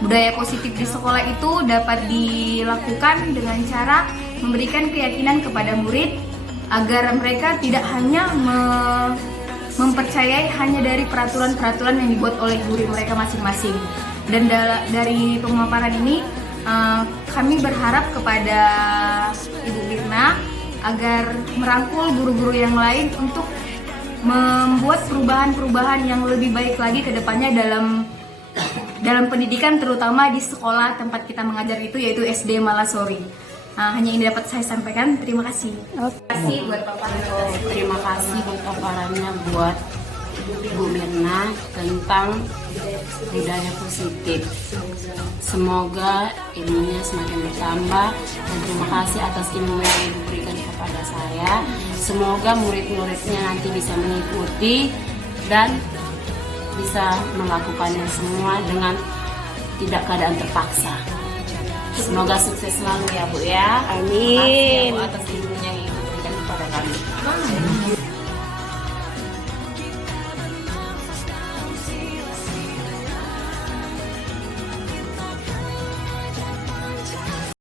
Budaya positif di sekolah itu dapat dilakukan dengan cara memberikan keyakinan kepada murid agar mereka tidak hanya mempercayai hanya dari peraturan-peraturan yang dibuat oleh guru mereka masing-masing. Dan dari pemaparan ini kami berharap kepada Ibu Mirna agar merangkul guru-guru yang lain untuk membuat perubahan-perubahan yang lebih baik lagi ke depannya dalam pendidikan, terutama di sekolah tempat kita mengajar itu, yaitu SD Malasuri. Hanya ini dapat saya sampaikan. Terima kasih. Terima kasih buat paparannya. Terima kasih buat paparannya buat Bu Mirna tentang budaya positif. Semoga ilmunya semakin bertambah, dan terima kasih atas ilmu yang diberikan kepada saya. Semoga murid-muridnya nanti bisa mengikuti dan bisa melakukannya semua dengan tidak keadaan terpaksa. Semoga sukses selalu ya Bu ya. Amin. Terima kasih Bu atas ilmu